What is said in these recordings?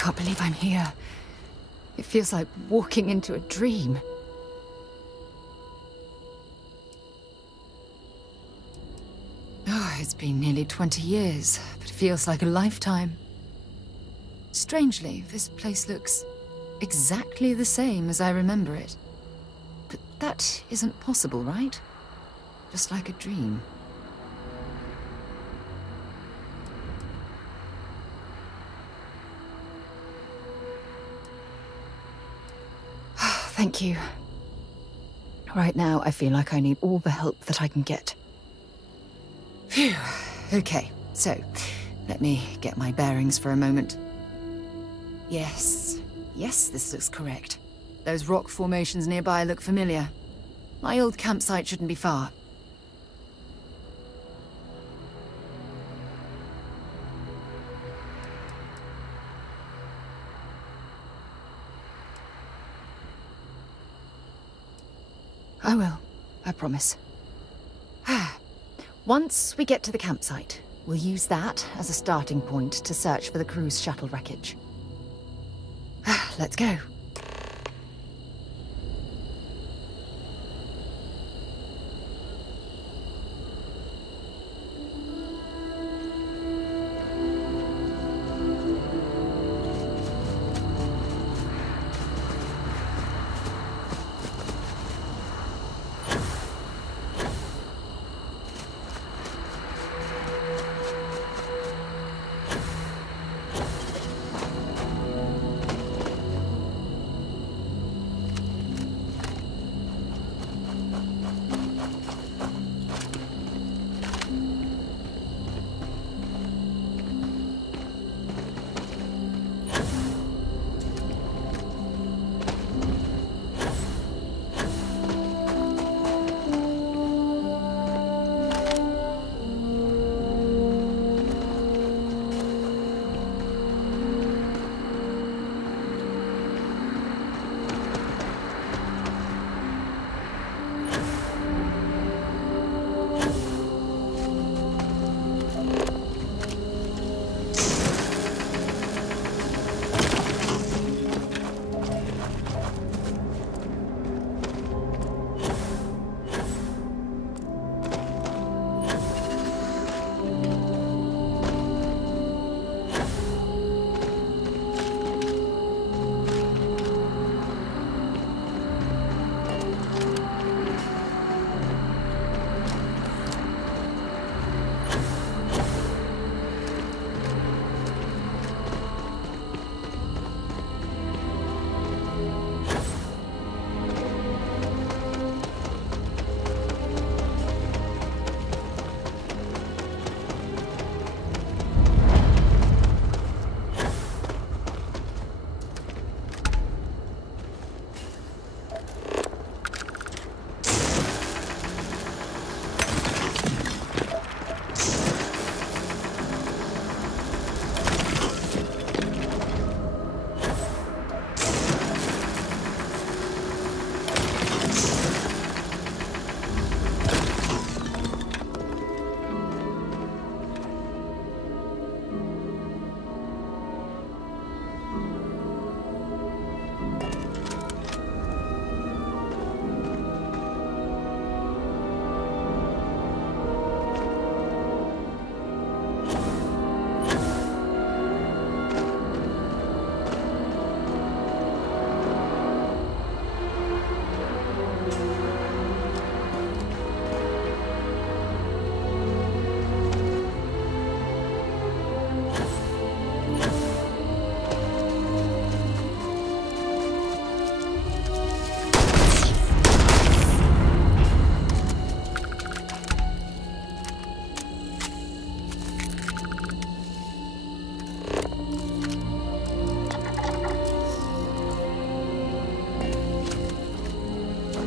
can't believe I'm here. It feels like walking into a dream. Oh, it's been nearly 20 years, but it feels like a lifetime. Strangely, this place looks exactly the same as I remember it. But that isn't possible, right? Just like a dream. Thank you. Right now, I feel like I need all the help that I can get. Phew. Okay, so let me get my bearings for a moment. Yes, this looks correct. Those rock formations nearby look familiar. My old campsite shouldn't be far. I will, I promise. Once we get to the campsite, we'll use that as a starting point to search for the cruise shuttle wreckage. Let's go.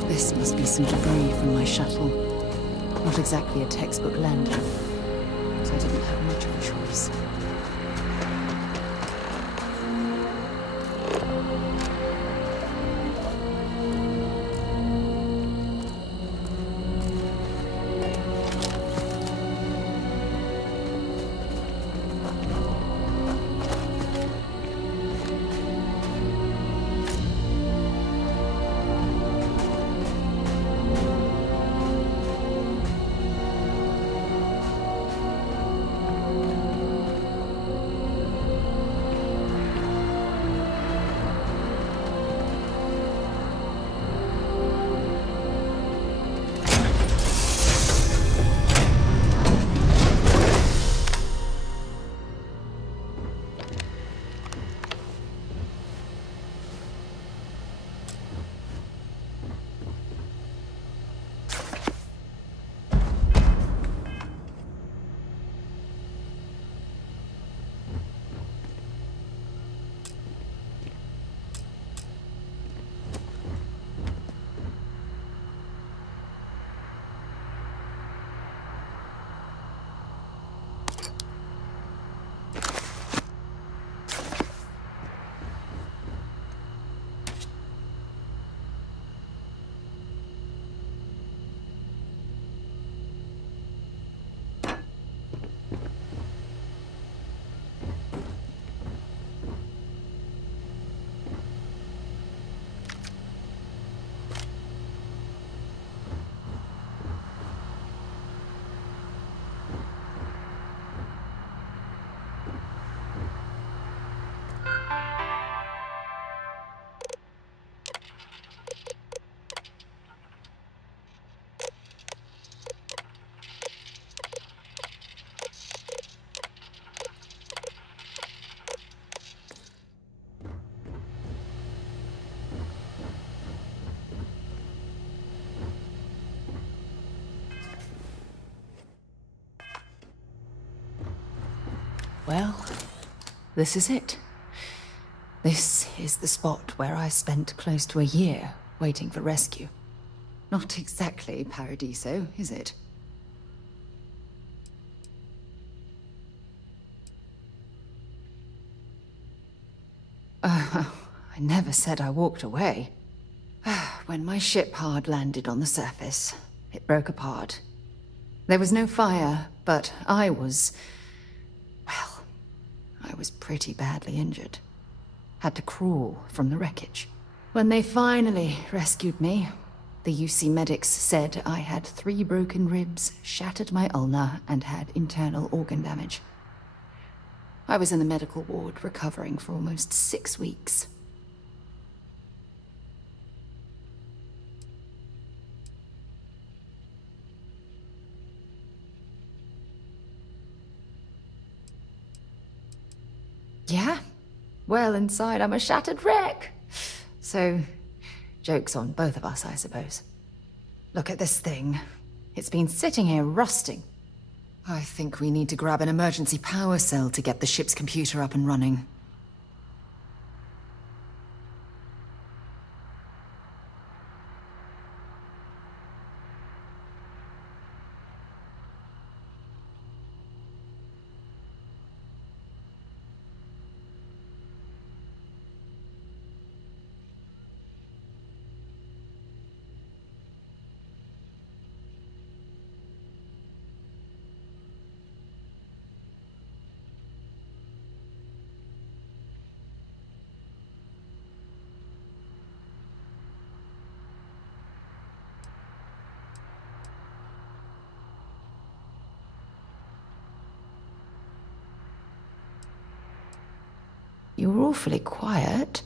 This must be some debris from my shuttle. Not exactly a textbook lander, so I didn't have much of a choice. Well, this is it. This is the spot where I spent close to a year waiting for rescue. Not exactly Paradiso, is it? I never said I walked away. When my ship hard landed on the surface, it broke apart. There was no fire, but I was pretty badly injured. Had to crawl from the wreckage. When they finally rescued me, the UC medics said I had 3 broken ribs, shattered my ulna, and had internal organ damage. I was in the medical ward recovering for almost 6 weeks. Yeah? Well, inside I'm a shattered wreck. So, joke's on both of us, I suppose. Look at this thing. It's been sitting here rusting. I think we need to grab an emergency power cell to get the ship's computer up and running. You're awfully quiet.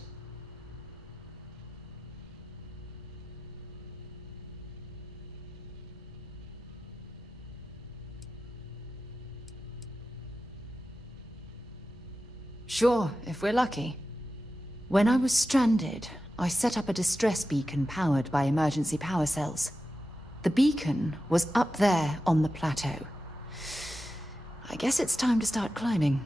Sure, if we're lucky. When I was stranded, I set up a distress beacon powered by emergency power cells. The beacon was up there on the plateau. I guess it's time to start climbing.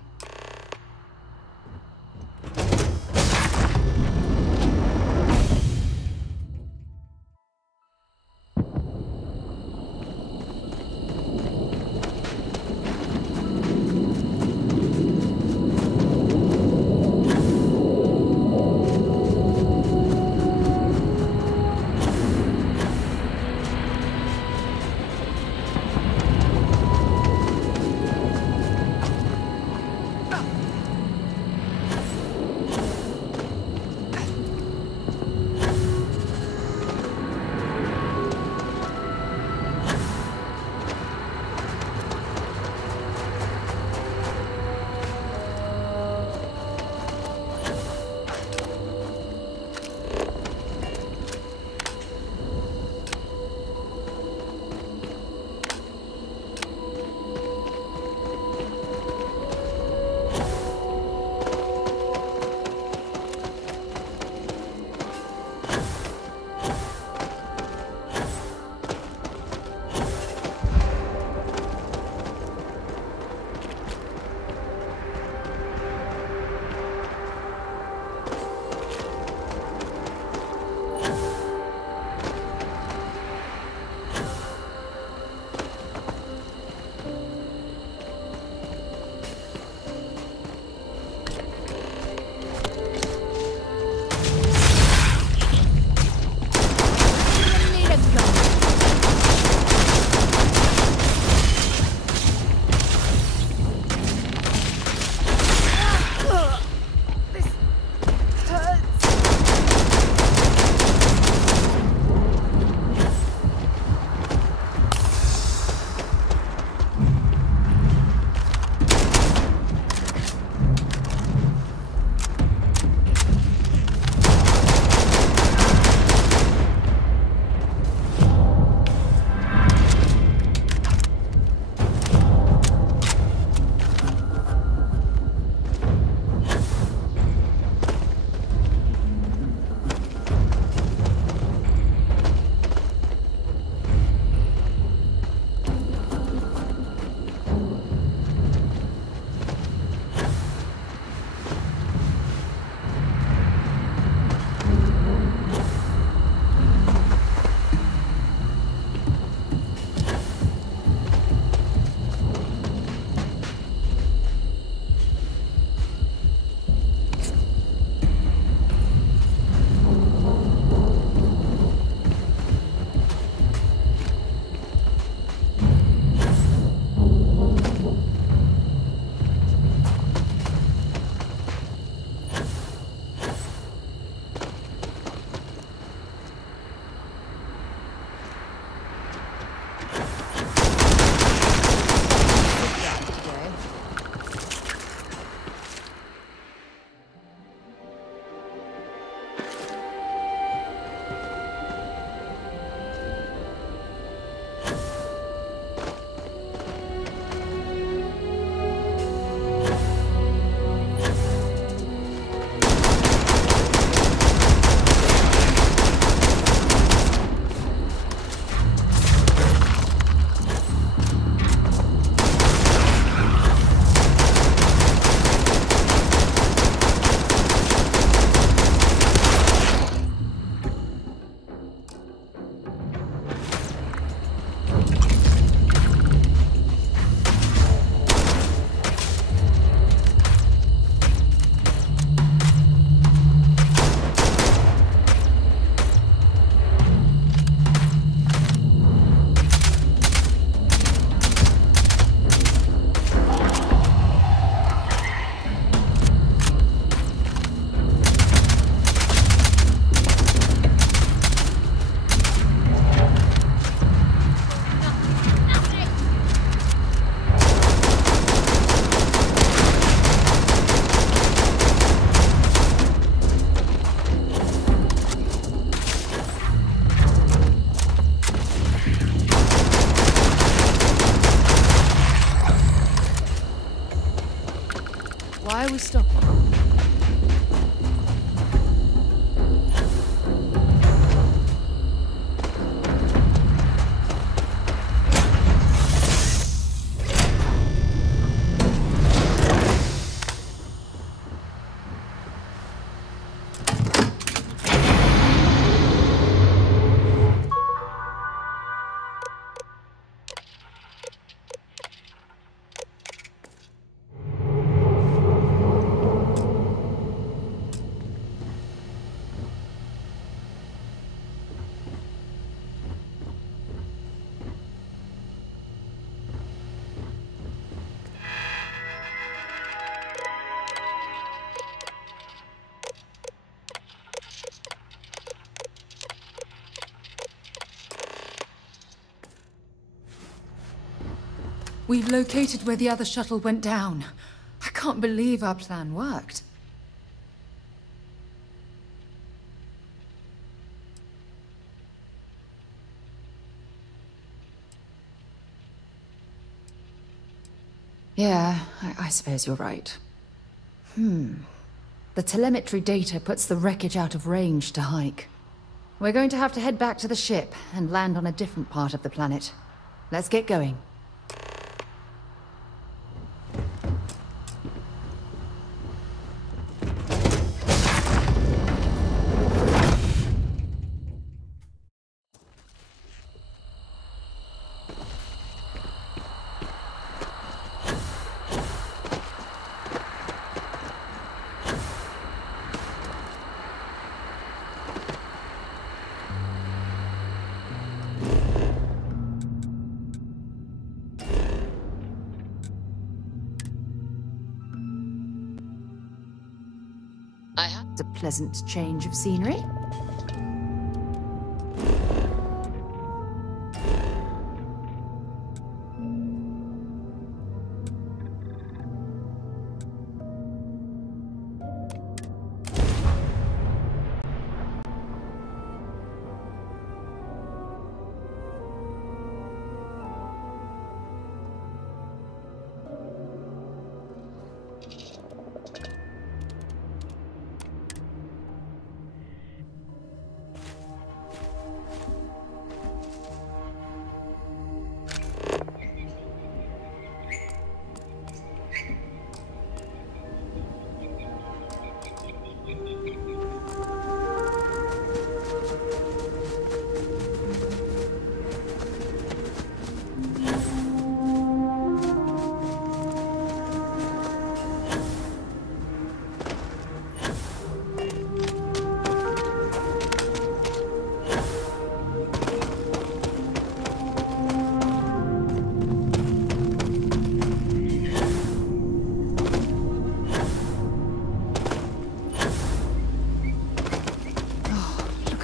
we're stopping. We've located where the other shuttle went down. I can't believe our plan worked. Yeah, I suppose you're right. The telemetry data puts the wreckage out of range to hike. We're going to have to head back to the ship and land on a different part of the planet. Let's get going. It's a pleasant change of scenery.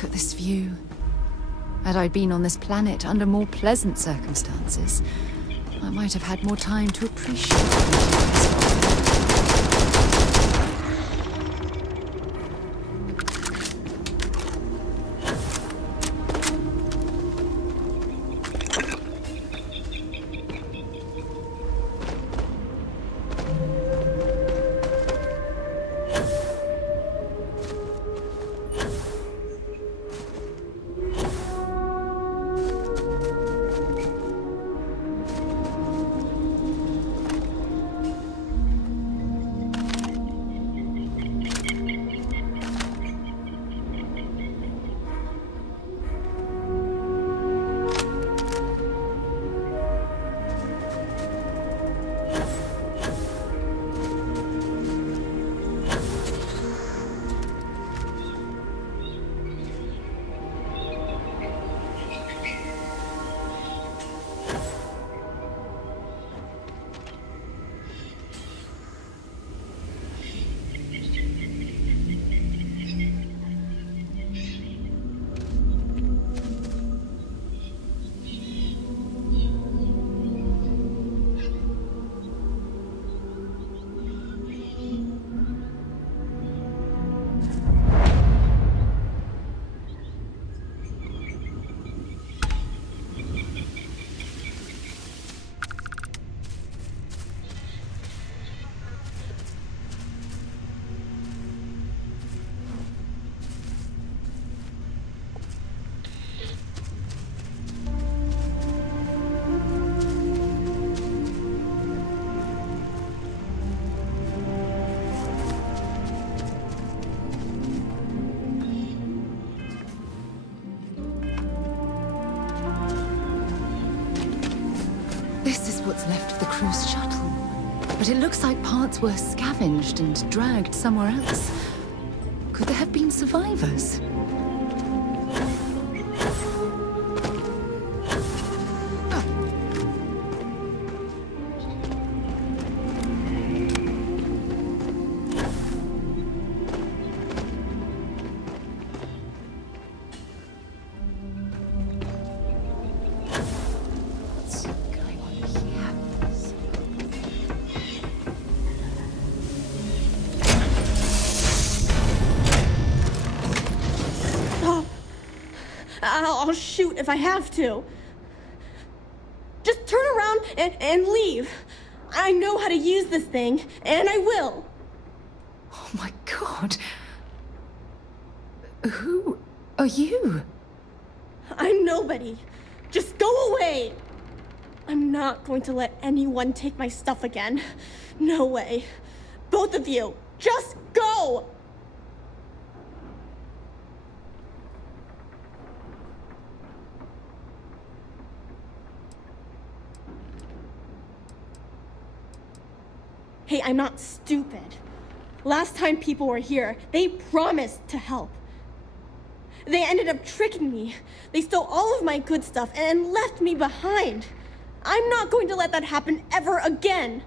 This view. Had I been on this planet under more pleasant circumstances, I might have had more time to appreciate it. what's left of the cruise shuttle. But it looks like parts were scavenged and dragged somewhere else. Could there have been survivors? I'll shoot if I have to. Just turn around and leave. I know how to use this thing, and I will. Oh my god. Who are you? I'm nobody. Just go away. I'm not going to let anyone take my stuff again. No way. Both of you, just go! Hey, I'm not stupid. Last time people were here, they promised to help. They ended up tricking me. They stole all of my good stuff and left me behind. I'm not going to let that happen ever again.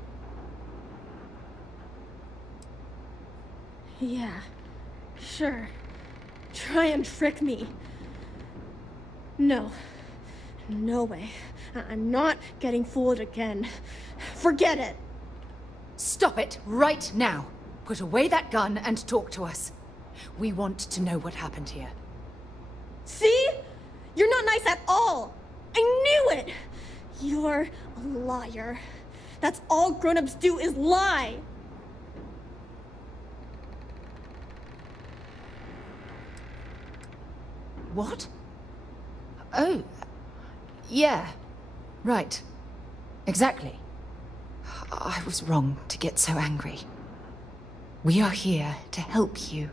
Yeah, sure. Try and trick me. No. No way. I'm not getting fooled again. Forget it. Stop it right now. Put away that gun and talk to us. We want to know what happened here. See? You're not nice at all. I knew it. You're a liar. That's all grown-ups do is lie. What? Oh, yeah, right. Exactly. I was wrong to get so angry. We are here to help you,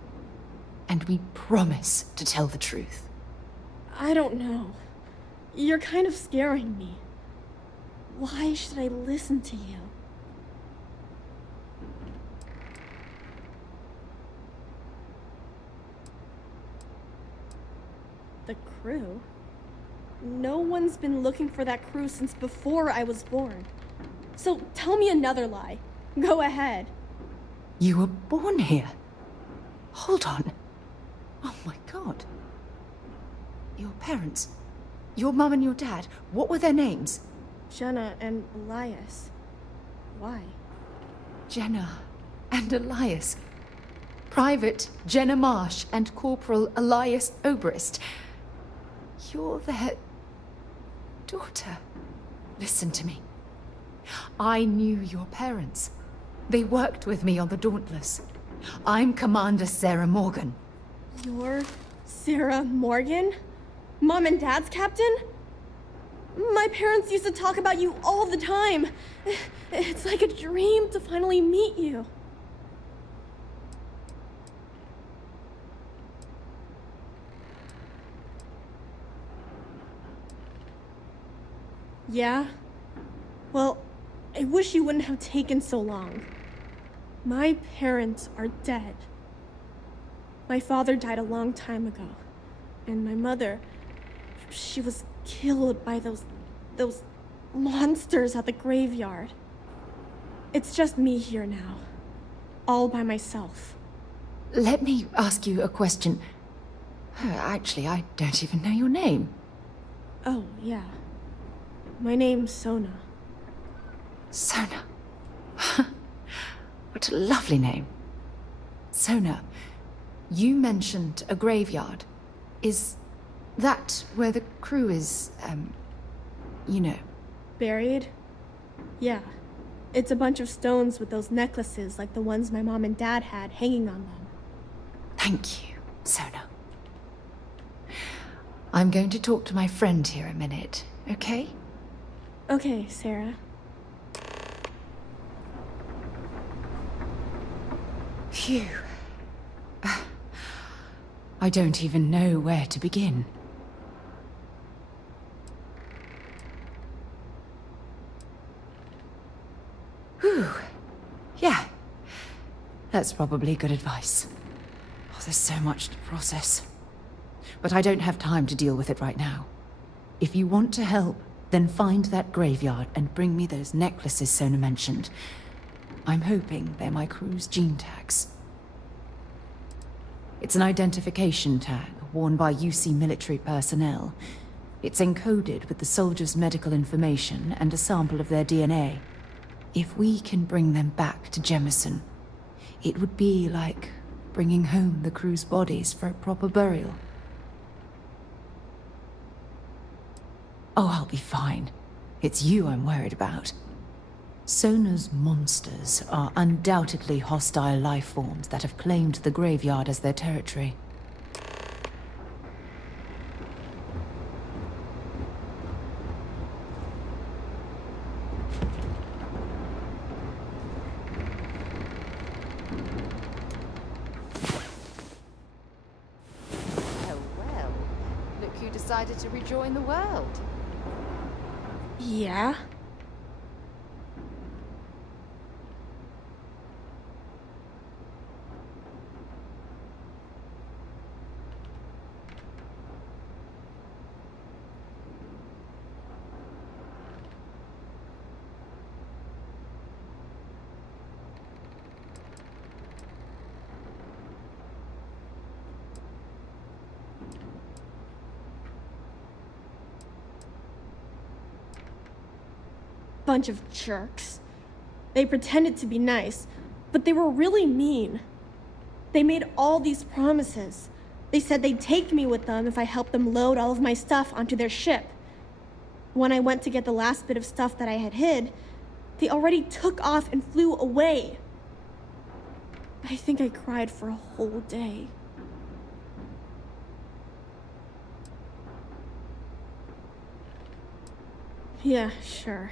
and we promise to tell the truth. I don't know. You're kind of scaring me. Why should I listen to you? The crew? No one's been looking for that crew since before I was born. So tell me another lie. Go ahead. You were born here? Hold on. Oh my god. Your parents, your mum and your dad, what were their names? Jenna and Elias. Why? Jenna and Elias. Private Jenna Marsh and Corporal Elias Obrist. You're their daughter. Listen to me. I knew your parents. They worked with me on the Dauntless. I'm Commander Sarah Morgan. You're Sarah Morgan? Mom and Dad's captain? My parents used to talk about you all the time. It's like a dream to finally meet you. Yeah? Well, I wish you wouldn't have taken so long. My parents are dead. My father died a long time ago, and my mother, she was killed by those monsters at the graveyard. It's just me here now, all by myself. Let me ask you a question. Actually, I don't even know your name. Oh, yeah. My name's Sona. Sona. What a lovely name. Sona, you mentioned a graveyard. Is that where the crew is, you know? Buried? Yeah. It's a bunch of stones with those necklaces like the ones my mom and dad had hanging on them. Thank you, Sona. I'm going to talk to my friend here a minute, okay? Okay, Sarah. Phew. I don't even know where to begin. Whew. Yeah. That's probably good advice. Oh, there's so much to process. But I don't have time to deal with it right now. If you want to help, then find that graveyard and bring me those necklaces Sona mentioned. I'm hoping they're my crew's gene tags. It's an identification tag worn by UC military personnel. It's encoded with the soldiers' medical information and a sample of their DNA. If we can bring them back to Jemison, it would be like bringing home the crew's bodies for a proper burial. Oh, I'll be fine. It's you I'm worried about. Sona's monsters are undoubtedly hostile life forms that have claimed the graveyard as their territory. Well, look who decided to rejoin the world. Yeah? Bunch of jerks. They pretended to be nice, but they were really mean. They made all these promises. They said they'd take me with them if I helped them load all of my stuff onto their ship. When I went to get the last bit of stuff that I had hid, they already took off and flew away. I think I cried for a whole day. Yeah, sure.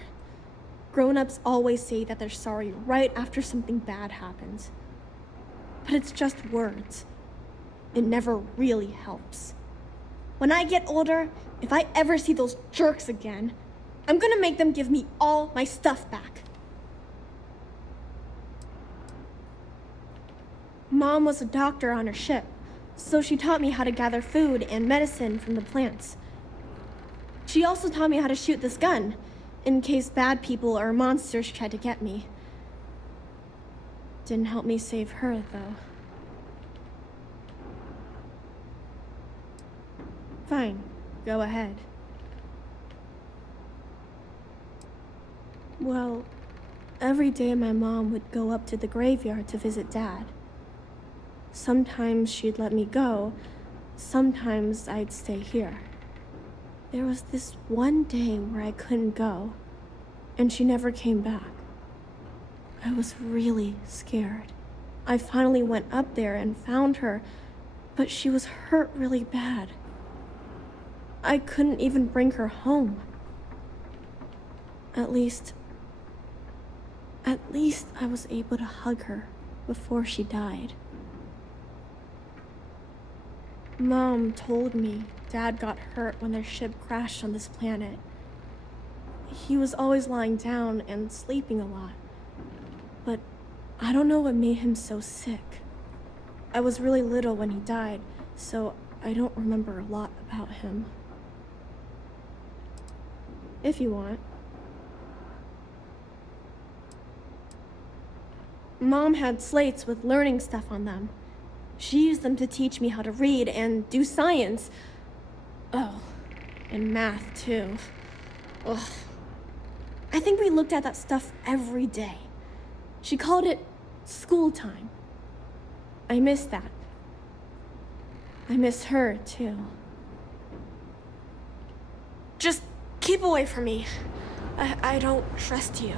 Grown-ups always say that they're sorry right after something bad happens. But it's just words. It never really helps. When I get older, if I ever see those jerks again, I'm gonna make them give me all my stuff back. Mom was a doctor on her ship, so she taught me how to gather food and medicine from the plants. She also taught me how to shoot this gun, in case bad people or monsters tried to get me. Didn't help me save her, though. Fine, go ahead. Well, every day my mom would go up to the graveyard to visit Dad. Sometimes she'd let me go, sometimes I'd stay here. There was this one day where I couldn't go, and she never came back. I was really scared. I finally went up there and found her, but she was hurt really bad. I couldn't even bring her home. At least I was able to hug her before she died. Mom told me Dad got hurt when their ship crashed on this planet. He was always lying down and sleeping a lot. But I don't know what made him so sick. I was really little when he died, so I don't remember a lot about him. If you want. Mom had slates with learning stuff on them. She used them to teach me how to read and do science. Oh, and math too. Ugh. I think we looked at that stuff every day. She called it school time. I miss that. I miss her too. Just keep away from me. I don't trust you.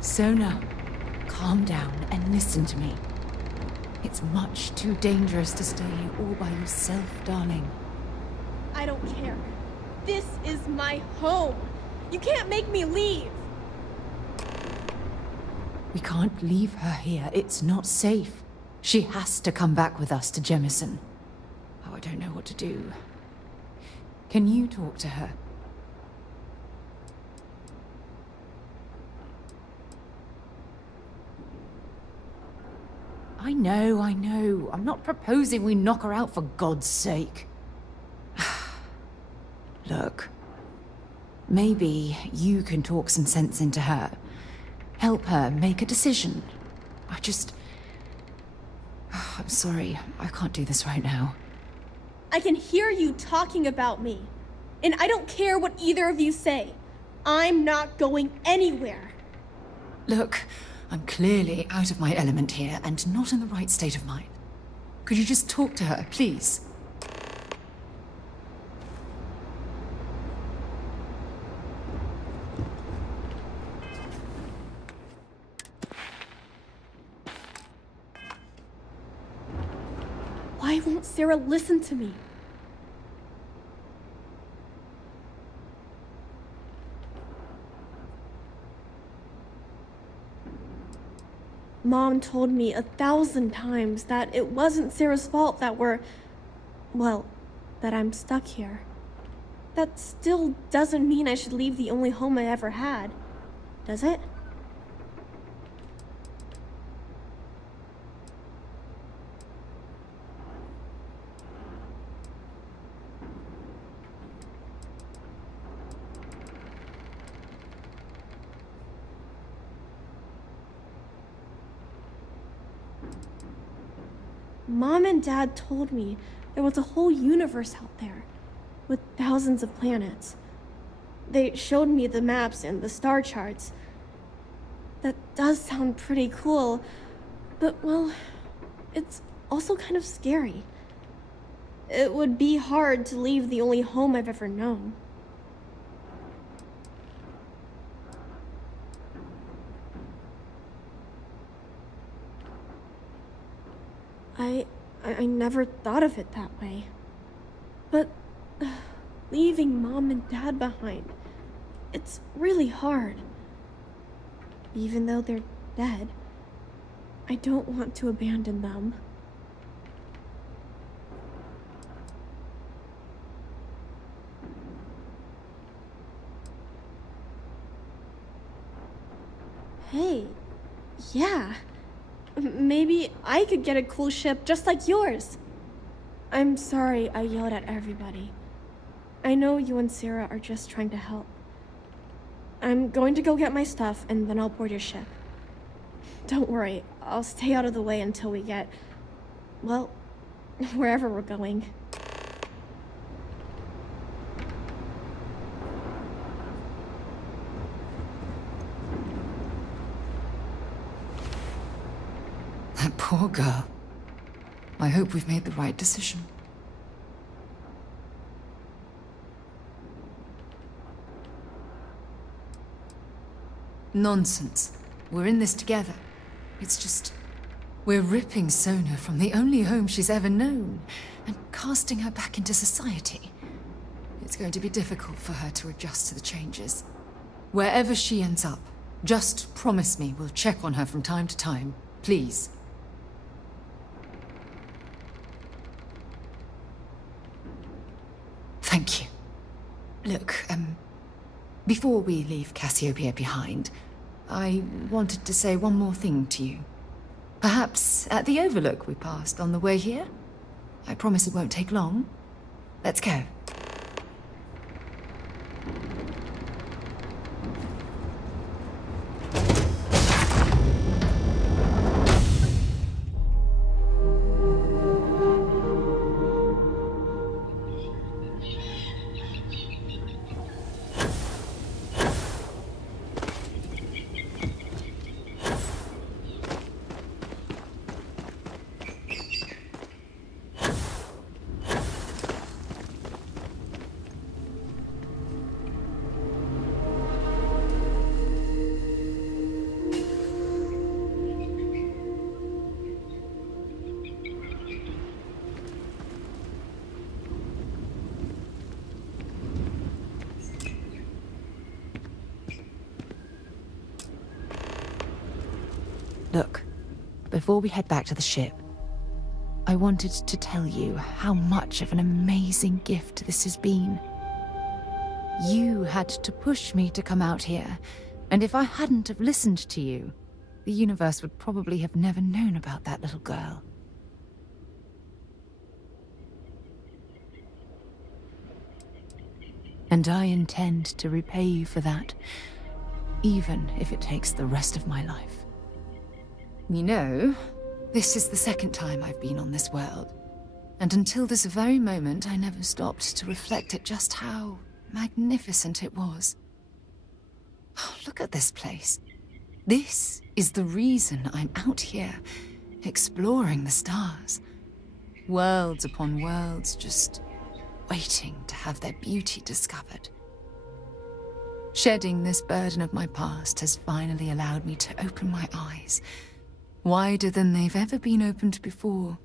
Sona, calm down and listen to me. It's much too dangerous to stay here all by yourself, darling. I don't care. This is my home. You can't make me leave. We can't leave her here. It's not safe. She has to come back with us to Jemison. Oh, I don't know what to do. Can you talk to her? I know. I'm not proposing we knock her out for God's sake. Look, maybe you can talk some sense into her. Help her make a decision. I'm sorry, I can't do this right now. I can hear you talking about me. And I don't care what either of you say. I'm not going anywhere. Look, I'm clearly out of my element here and not in the right state of mind. Could you just talk to her, please? Why won't Sarah listen to me? Mom told me 1,000 times that it wasn't Sarah's fault that that I'm stuck here. That still doesn't mean I should leave the only home I ever had, does it? Mom and Dad told me there was a whole universe out there, with thousands of planets. They showed me the maps and the star charts. That does sound pretty cool, but well, it's also kind of scary. It would be hard to leave the only home I've ever known. I never thought of it that way. But leaving Mom and Dad behind, it's really hard. Even though they're dead, I don't want to abandon them. Hey, yeah. Maybe I could get a cool ship just like yours. I'm sorry I yelled at everybody. I know you and Sarah are just trying to help. I'm going to go get my stuff and then I'll board your ship. Don't worry, I'll stay out of the way until we get, well, wherever we're going. That poor girl. I hope we've made the right decision. Nonsense. We're in this together. It's just... we're ripping Sona from the only home she's ever known and casting her back into society. It's going to be difficult for her to adjust to the changes. Wherever she ends up, just promise me we'll check on her from time to time. Please. Thank you. Look, before we leave Cassiopeia behind, I wanted to say one more thing to you. Perhaps at the overlook we passed on the way here? I promise it won't take long. Let's go. Look, before we head back to the ship, I wanted to tell you how much of an amazing gift this has been. You had to push me to come out here, and if I hadn't have listened to you, the universe would probably have never known about that little girl. And I intend to repay you for that, even if it takes the rest of my life. You know, this is the second time I've been on this world, and until this very moment I never stopped to reflect at just how magnificent it was. Oh, look at this place. This is the reason I'm out here, exploring the stars. Worlds upon worlds, just waiting to have their beauty discovered. Shedding this burden of my past has finally allowed me to open my eyes, wider than they've ever been opened before.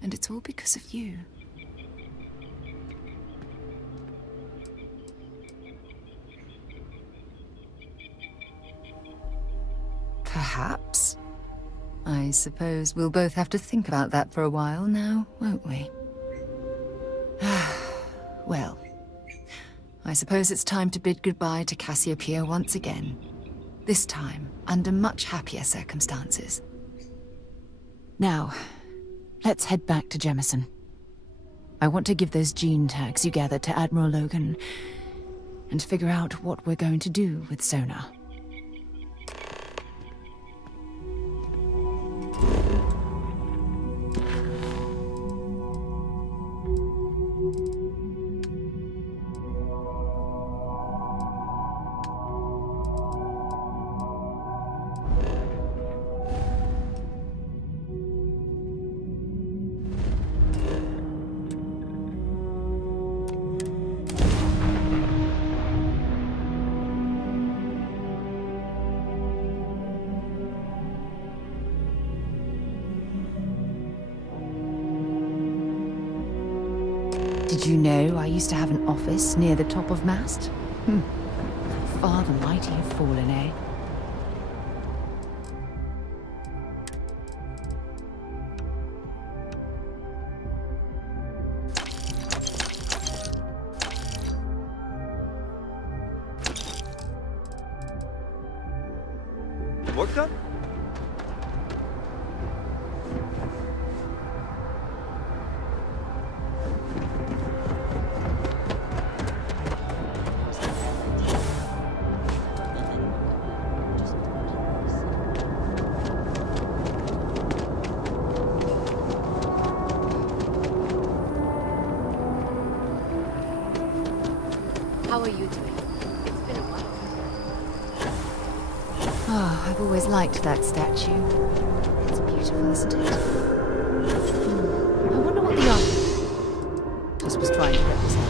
And it's all because of you. Perhaps. I suppose we'll both have to think about that for a while now, won't we? Well, I suppose it's time to bid goodbye to Cassiopeia once again. This time, under much happier circumstances. Now, let's head back to Jemison. I want to give those gene tags you gathered to Admiral Logan, and figure out what we're going to do with Sona. Did you know I used to have an office near the top of mast? How far the mighty have fallen, eh? Work done? How are you doing? It's been a while. Oh, I've always liked that statue. It's beautiful, isn't it? I wonder what the artist was trying to represent.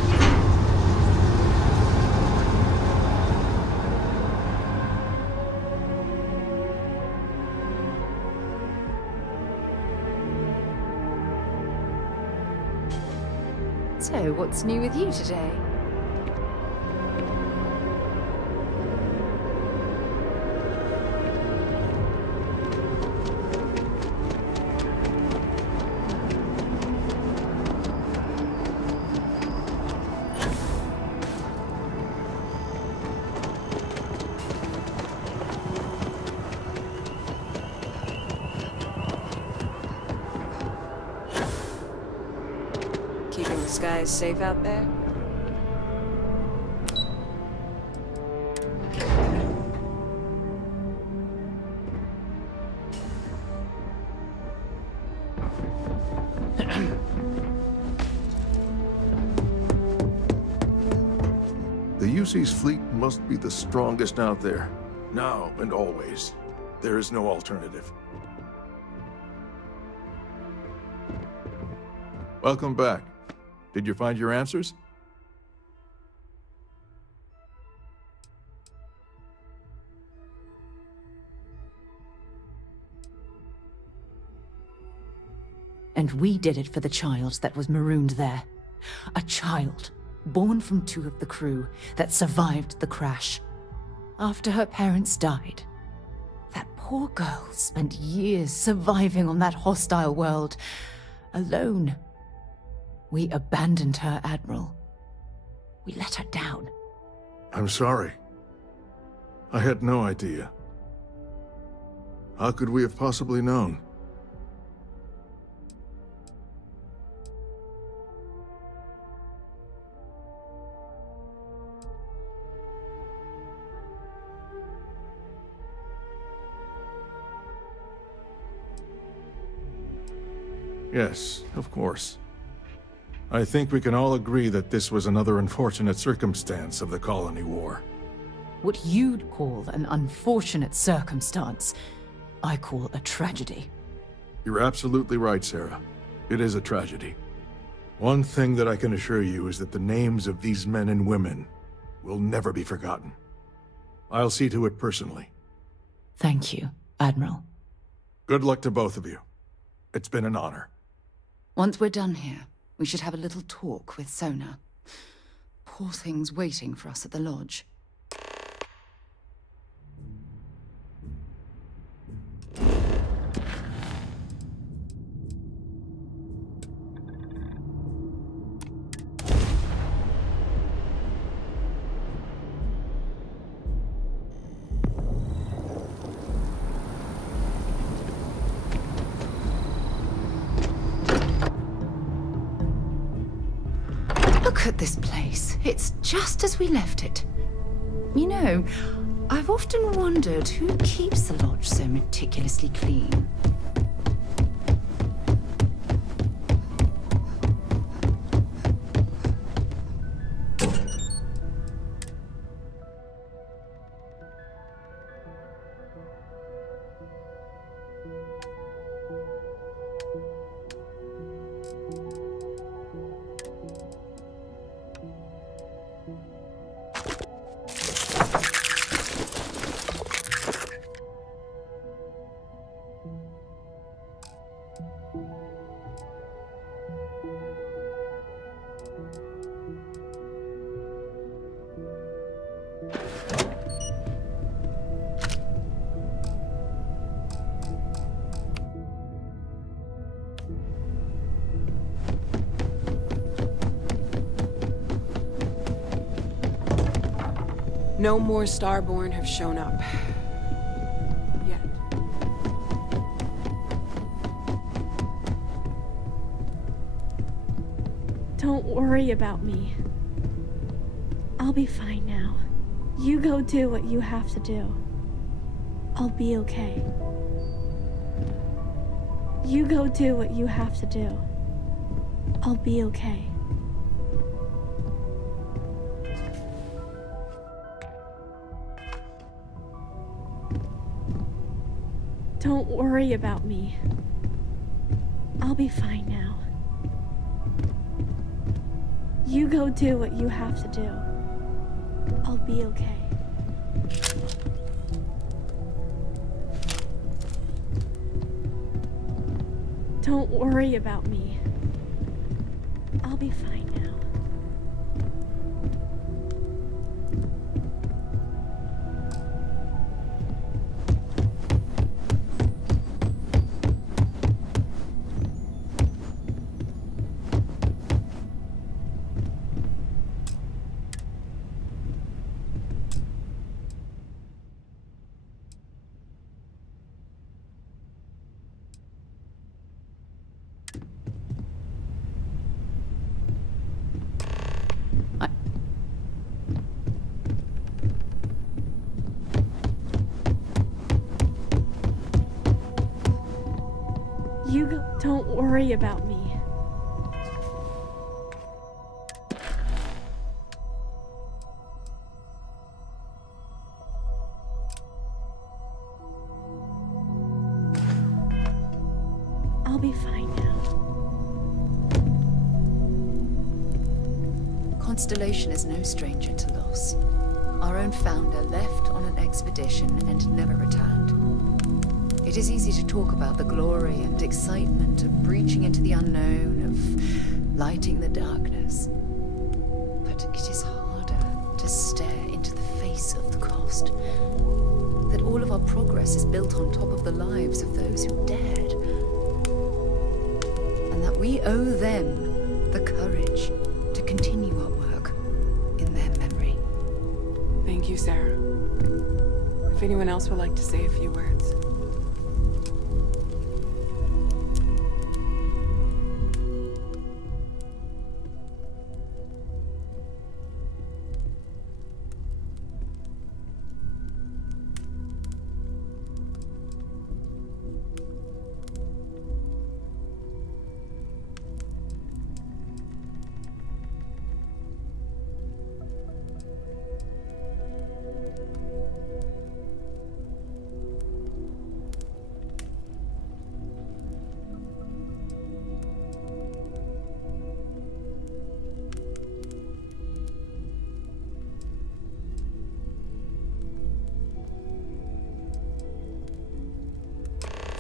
So, what's new with you today? Keeping the skies safe out there? The UC's fleet must be the strongest out there, now and always. There is no alternative. Welcome back. Did you find your answers? And we did it for the child that was marooned there. A child, born from 2 of the crew, that survived the crash. After her parents died. That poor girl spent years surviving on that hostile world, alone. We abandoned her, Admiral. We let her down. I'm sorry. I had no idea. How could we have possibly known? Yes, of course. I think we can all agree that this was another unfortunate circumstance of the Colony War. What you'd call an unfortunate circumstance, I call a tragedy. You're absolutely right, Sarah. It is a tragedy. One thing that I can assure you is that the names of these men and women will never be forgotten. I'll see to it personally. Thank you, Admiral. Good luck to both of you. It's been an honor. Once we're done here, we should have a little talk with Sona. Poor thing's waiting for us at the lodge. Look at this place. It's just as we left it. You know, I've often wondered who keeps the lodge so meticulously clean. No more Starborn have shown up. Yet. Don't worry about me. I'll be fine now. You go do what you have to do. I'll be okay. You go do what you have to do. I'll be okay. Don't worry about me. I'll be fine now. You go do what you have to do. I'll be okay. Don't worry about me. I'll be fine now. Don't worry about me. I'll be fine now. Constellation is no stranger to loss. Our own founder left on an expedition and never returned. It is easy to talk about the glory and excitement of breaching into the unknown, of lighting the darkness. But it is harder to stare into the face of the cost. That all of our progress is built on top of the lives of those who dared. And that we owe them the courage to continue our work in their memory. Thank you, Sarah. If anyone else would like to say a few words.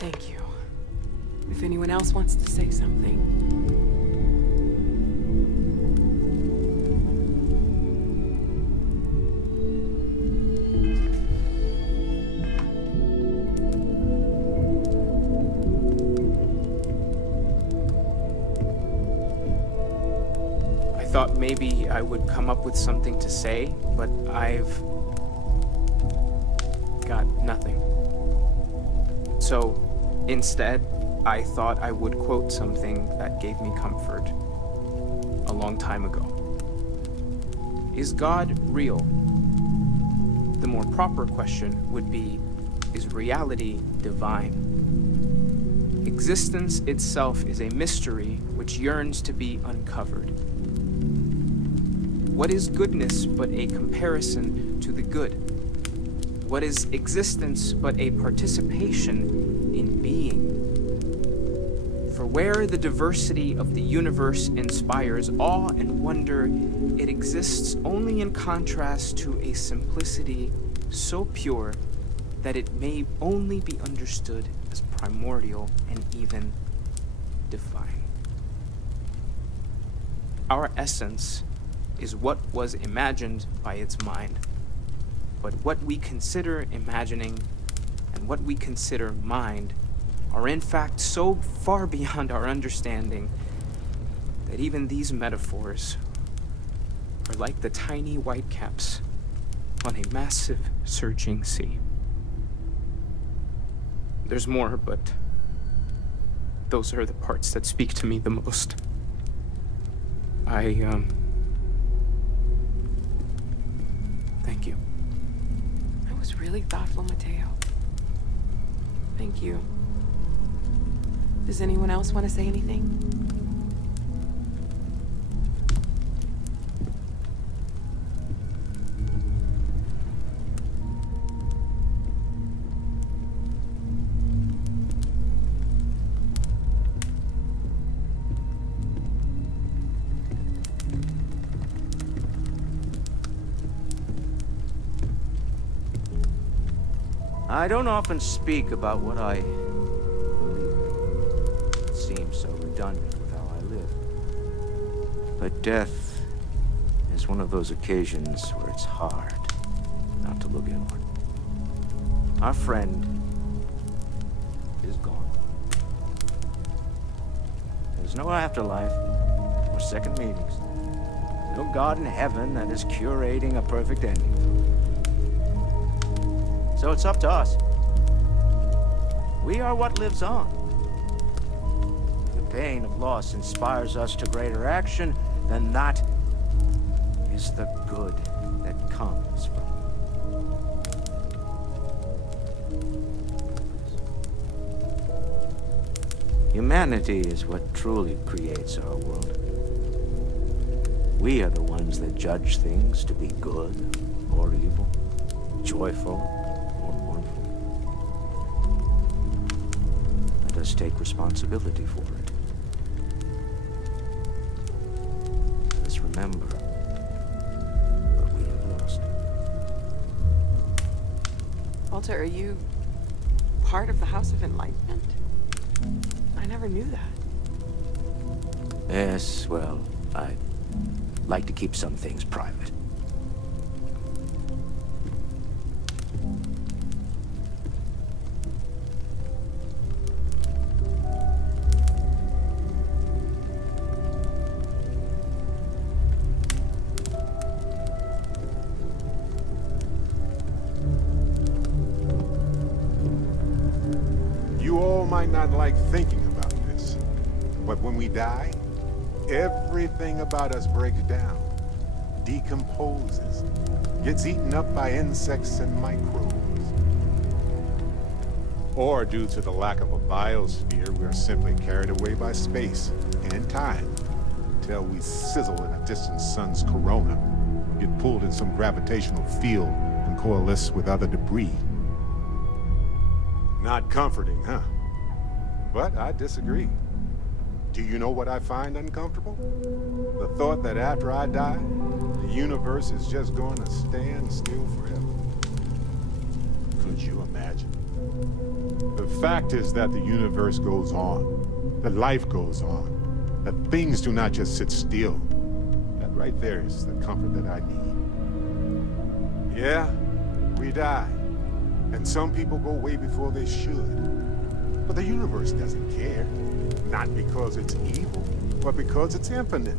Thank you. If anyone else wants to say something. I thought maybe I would come up with something to say, but I've got nothing. So, instead, I thought I would quote something that gave me comfort a long time ago. Is God real? The more proper question would be, is reality divine? Existence itself is a mystery which yearns to be uncovered. What is goodness but a comparison to the good? What is existence but a participation in being? For where the diversity of the universe inspires awe and wonder, it exists only in contrast to a simplicity so pure that it may only be understood as primordial and even divine. Our essence is what was imagined by its mind. But what we consider imagining and what we consider mind are in fact so far beyond our understanding that even these metaphors are like the tiny whitecaps on a massive surging sea. There's more, but those are the parts that speak to me the most. Thank you. That was really thoughtful, Mateo. Thank you. Does anyone else want to say anything? I don't often speak about what I believe. It seems so redundant with how I live. But death is one of those occasions where it's hard not to look inward. Our friend is gone. There's no afterlife, or second meetings. No God in heaven that is curating a perfect ending for it. So it's up to us. We are what lives on. If the pain of loss inspires us to greater action, then that is the good that comes from it. Humanity is what truly creates our world. We are the ones that judge things to be good or evil, joyful or mournful. Let us take responsibility for it. Let us remember what we have lost. Walter, are you part of the House of Enlightenment? I never knew that. Yes, well, I like to keep some things private. might not like thinking about this, but when we die, everything about us breaks down, decomposes, gets eaten up by insects and microbes. Or due to the lack of a biosphere, we're simply carried away by space and time until we sizzle in a distant sun's corona, or get pulled in some gravitational field and coalesce with other debris. Not comforting, huh? But I disagree. Do you know what I find uncomfortable? The thought that after I die, the universe is just going to stand still forever. Could you imagine? The fact is that the universe goes on, that life goes on, that things do not just sit still. That right there is the comfort that I need. Yeah, we die, and some people go way before they should. But the universe doesn't care, not because it's evil, but because it's infinite,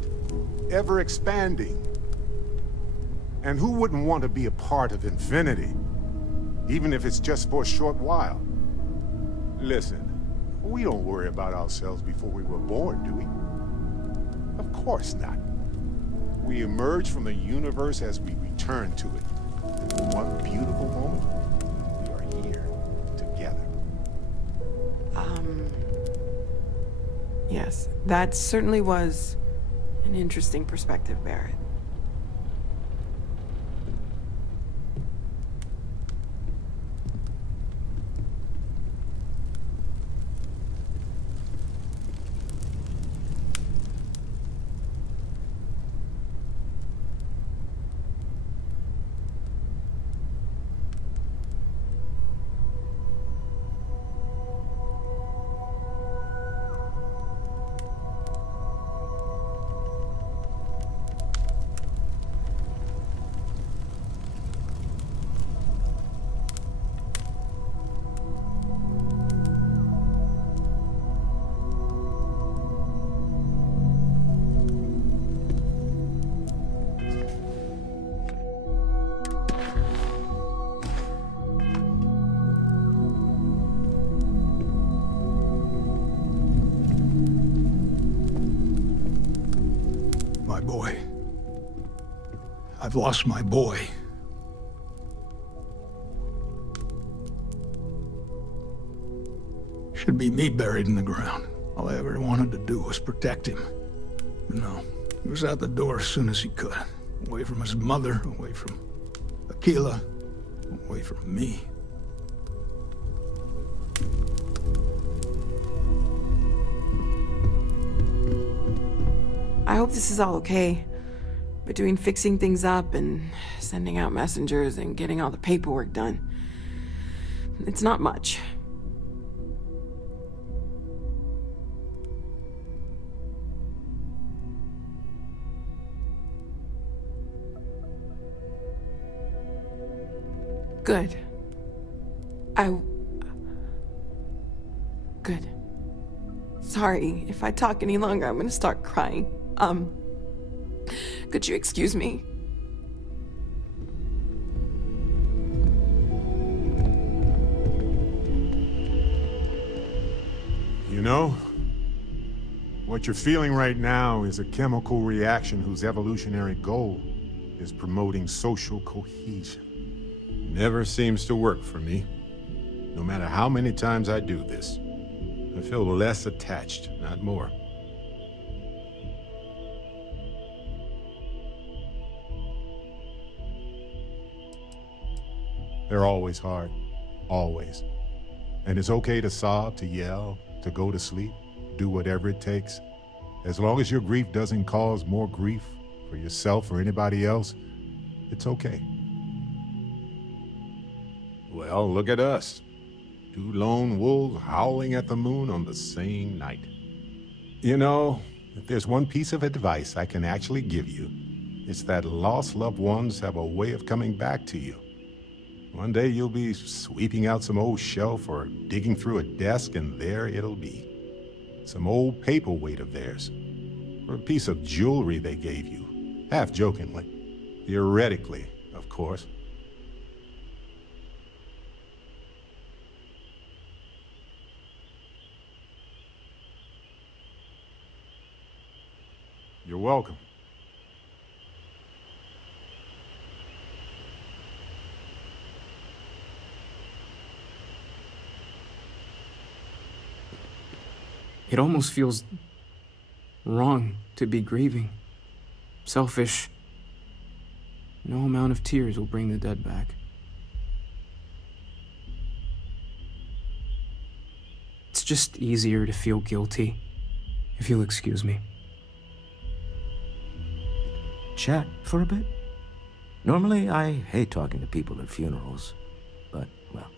ever expanding. And who wouldn't want to be a part of infinity? Even if it's just for a short while. Listen, we don't worry about ourselves before we were born, do we? Of course not. We emerge from the universe as we return to it. And one beautiful moment, we are here, together. Yes, that certainly was an interesting perspective, Barrett. My boy. I've lost my boy. Should be me buried in the ground. All I ever wanted to do was protect him. But no, he was out the door as soon as he could. Away from his mother, away from Aquila, away from me. I hope this is all okay. Between fixing things up and sending out messengers and getting all the paperwork done. It's not much. Good. Good. Sorry, if I talk any longer, I'm gonna start crying. Could you excuse me? You know, what you're feeling right now is a chemical reaction whose evolutionary goal is promoting social cohesion. Never seems to work for me. No matter how many times I do this, I feel less attached, not more. They're always hard. Always. And it's okay to sob, to yell, to go to sleep, do whatever it takes. As long as your grief doesn't cause more grief for yourself or anybody else, it's okay. Well, look at us. Two lone wolves howling at the moon on the same night. You know, if there's one piece of advice I can actually give you, it's that lost loved ones have a way of coming back to you. One day you'll be sweeping out some old shelf or digging through a desk, and there it'll be. Some old paperweight of theirs, or a piece of jewelry they gave you, half-jokingly. Theoretically, of course. You're welcome. It almost feels wrong to be grieving. Selfish. No amount of tears will bring the dead back. It's just easier to feel guilty, if you'll excuse me. Chat for a bit? Normally, I hate talking to people at funerals, but, well.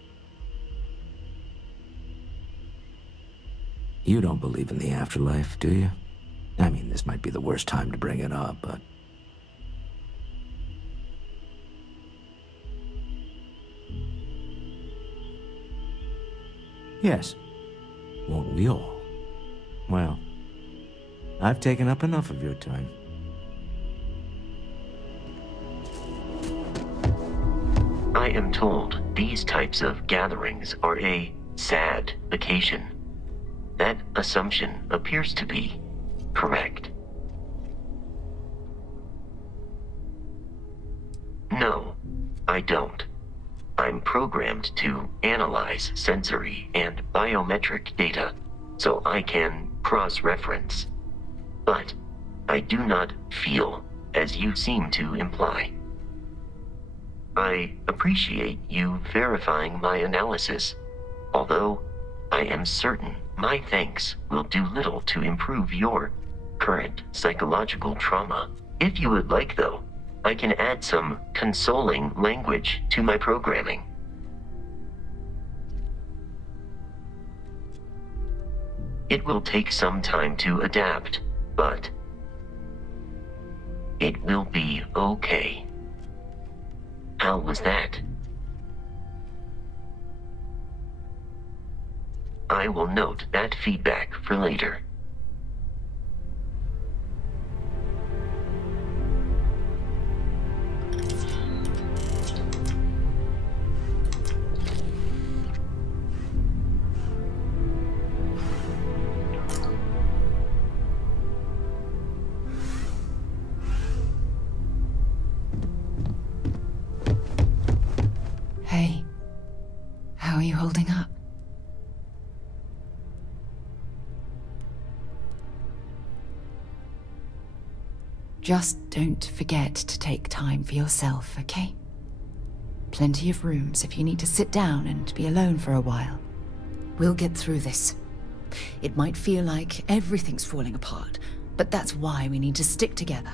You don't believe in the afterlife, do you? I mean, this might be the worst time to bring it up, but... Yes. Won't we all? Well, I've taken up enough of your time. I am told these types of gatherings are a sad occasion. That assumption appears to be correct. No, I don't. I'm programmed to analyze sensory and biometric data so I can cross-reference. But I do not feel, as you seem to imply. I appreciate you verifying my analysis, although I am certain my thanks will do little to improve your current psychological trauma. If you would like, though, I can add some consoling language to my programming. It will take some time to adapt, but it will be okay. How was that? I will note that feedback for later. Hey, how are you holding up? Just don't forget to take time for yourself, okay? Plenty of rooms if you need to sit down and be alone for a while. We'll get through this. It might feel like everything's falling apart, but that's why we need to stick together.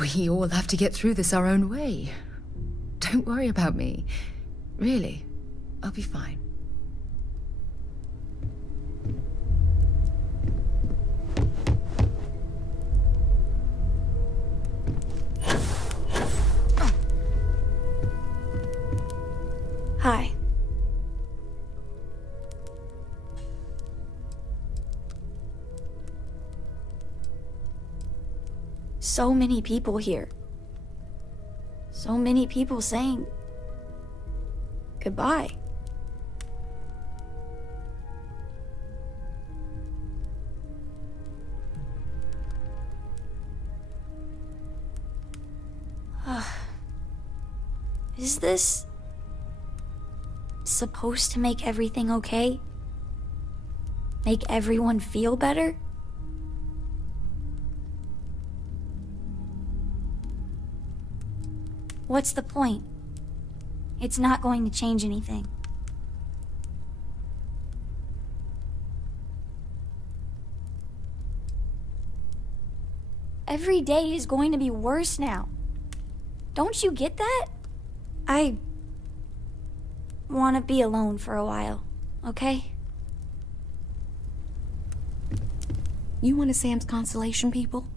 We all have to get through this our own way. Don't worry about me. Really, I'll be fine. Hi. So many people here. So many people saying goodbye. Is this supposed to make everything okay? Make everyone feel better? What's the point? It's not going to change anything. Every day is going to be worse now. Don't you get that? I want to be alone for a while, okay? You one of Sam's consolation people?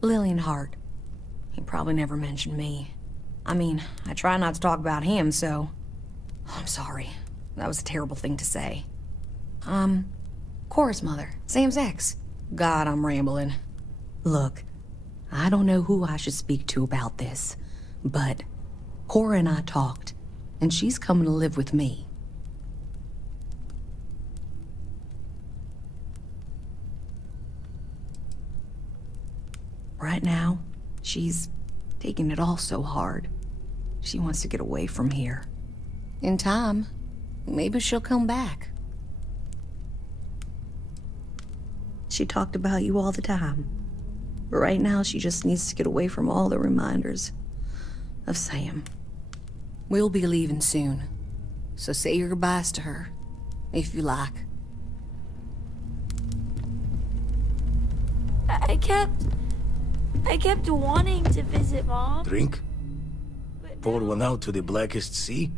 Lillian Hart. He probably never mentioned me. I mean, I try not to talk about him, so... I'm sorry. That was a terrible thing to say. Cora's mother, Sam's ex. God, I'm rambling. Look, I don't know who I should speak to about this, but Cora and I talked, and she's coming to live with me. Right now, she's taking it all so hard. She wants to get away from here. In time, maybe she'll come back. She talked about you all the time. But right now, she just needs to get away from all the reminders of Sam. We'll be leaving soon, so say your goodbyes to her, if you like. I kept wanting to visit Mom. Drink? Pour one out to the blackest sea?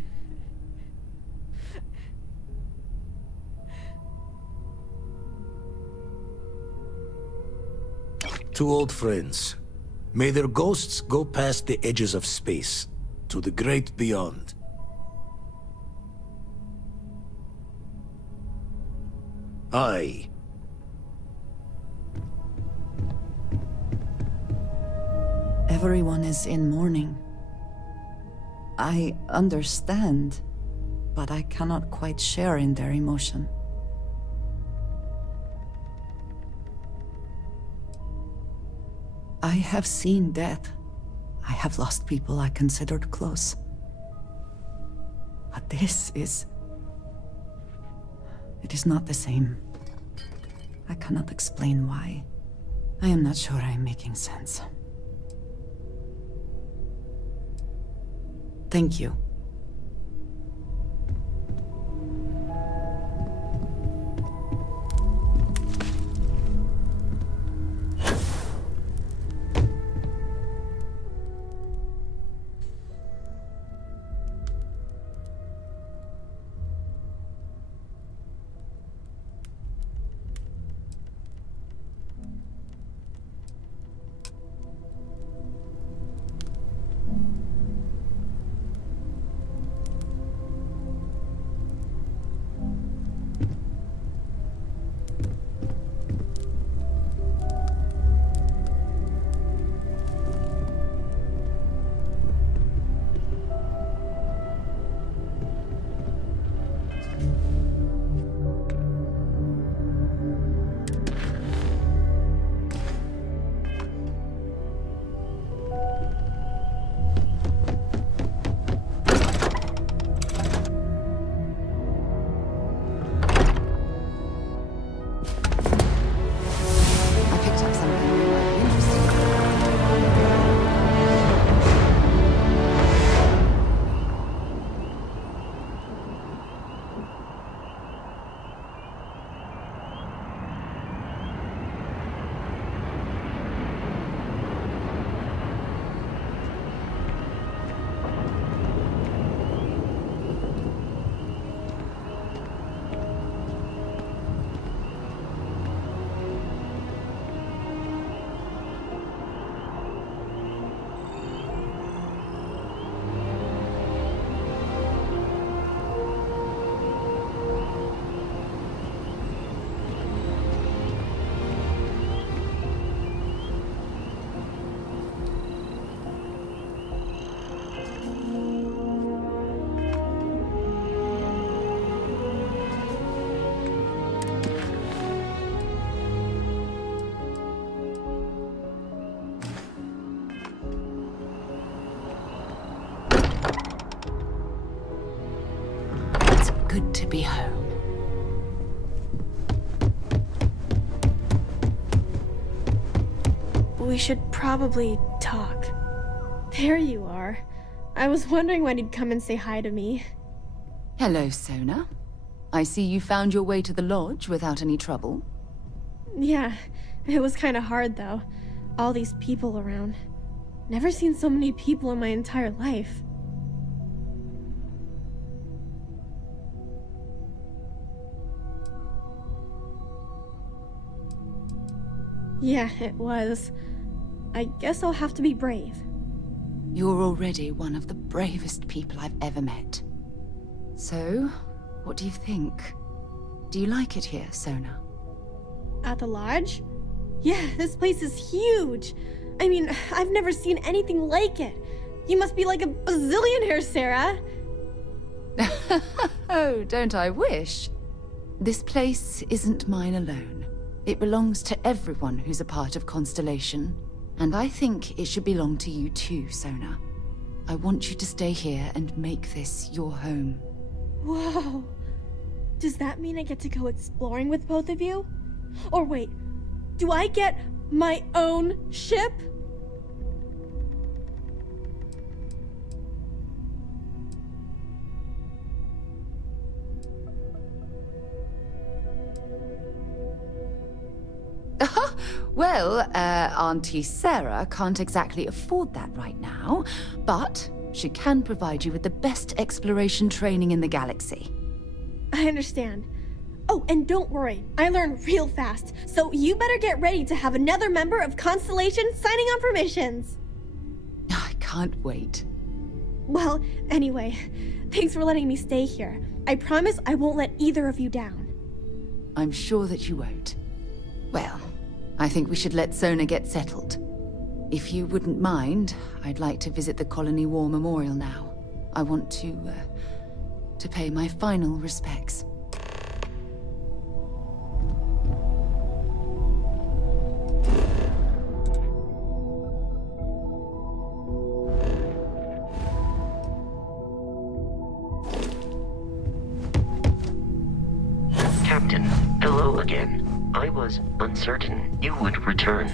Two old friends. May their ghosts go past the edges of space, to the great beyond. Aye. Everyone is in mourning. I understand, but I cannot quite share in their emotion. I have seen death. I have lost people I considered close. But this is... it is not the same. I cannot explain why. I am not sure I am making sense. Thank you. Good to be home. We should probably talk. There you are. I was wondering when you'd come and say hi to me. Hello, Sona. I see you found your way to the lodge without any trouble. Yeah, it was kind of hard though. All these people around. Never seen so many people in my entire life. Yeah, it was. I guess I'll have to be brave. You're already one of the bravest people I've ever met. So, what do you think? Do you like it here, Sona? At the lodge? Yeah, this place is huge. I mean, I've never seen anything like it. You must be like a bazillionaire, Sarah. Oh, don't I wish? This place isn't mine alone. It belongs to everyone who's a part of Constellation. And I think it should belong to you too, Sona. I want you to stay here and make this your home. Whoa. Does that mean I get to go exploring with both of you? Or wait, do I get my own ship? Well, Auntie Sarah can't exactly afford that right now, but she can provide you with the best exploration training in the galaxy. I understand. Oh, and don't worry, I learn real fast, so you better get ready to have another member of Constellation signing on for missions. I can't wait. Well, anyway, thanks for letting me stay here. I promise I won't let either of you down. I'm sure that you won't. Well, I think we should let Sona get settled. If you wouldn't mind, I'd like to visit the Colony War Memorial now. I want to pay my final respects. Captain, hello again. I was uncertain you would return.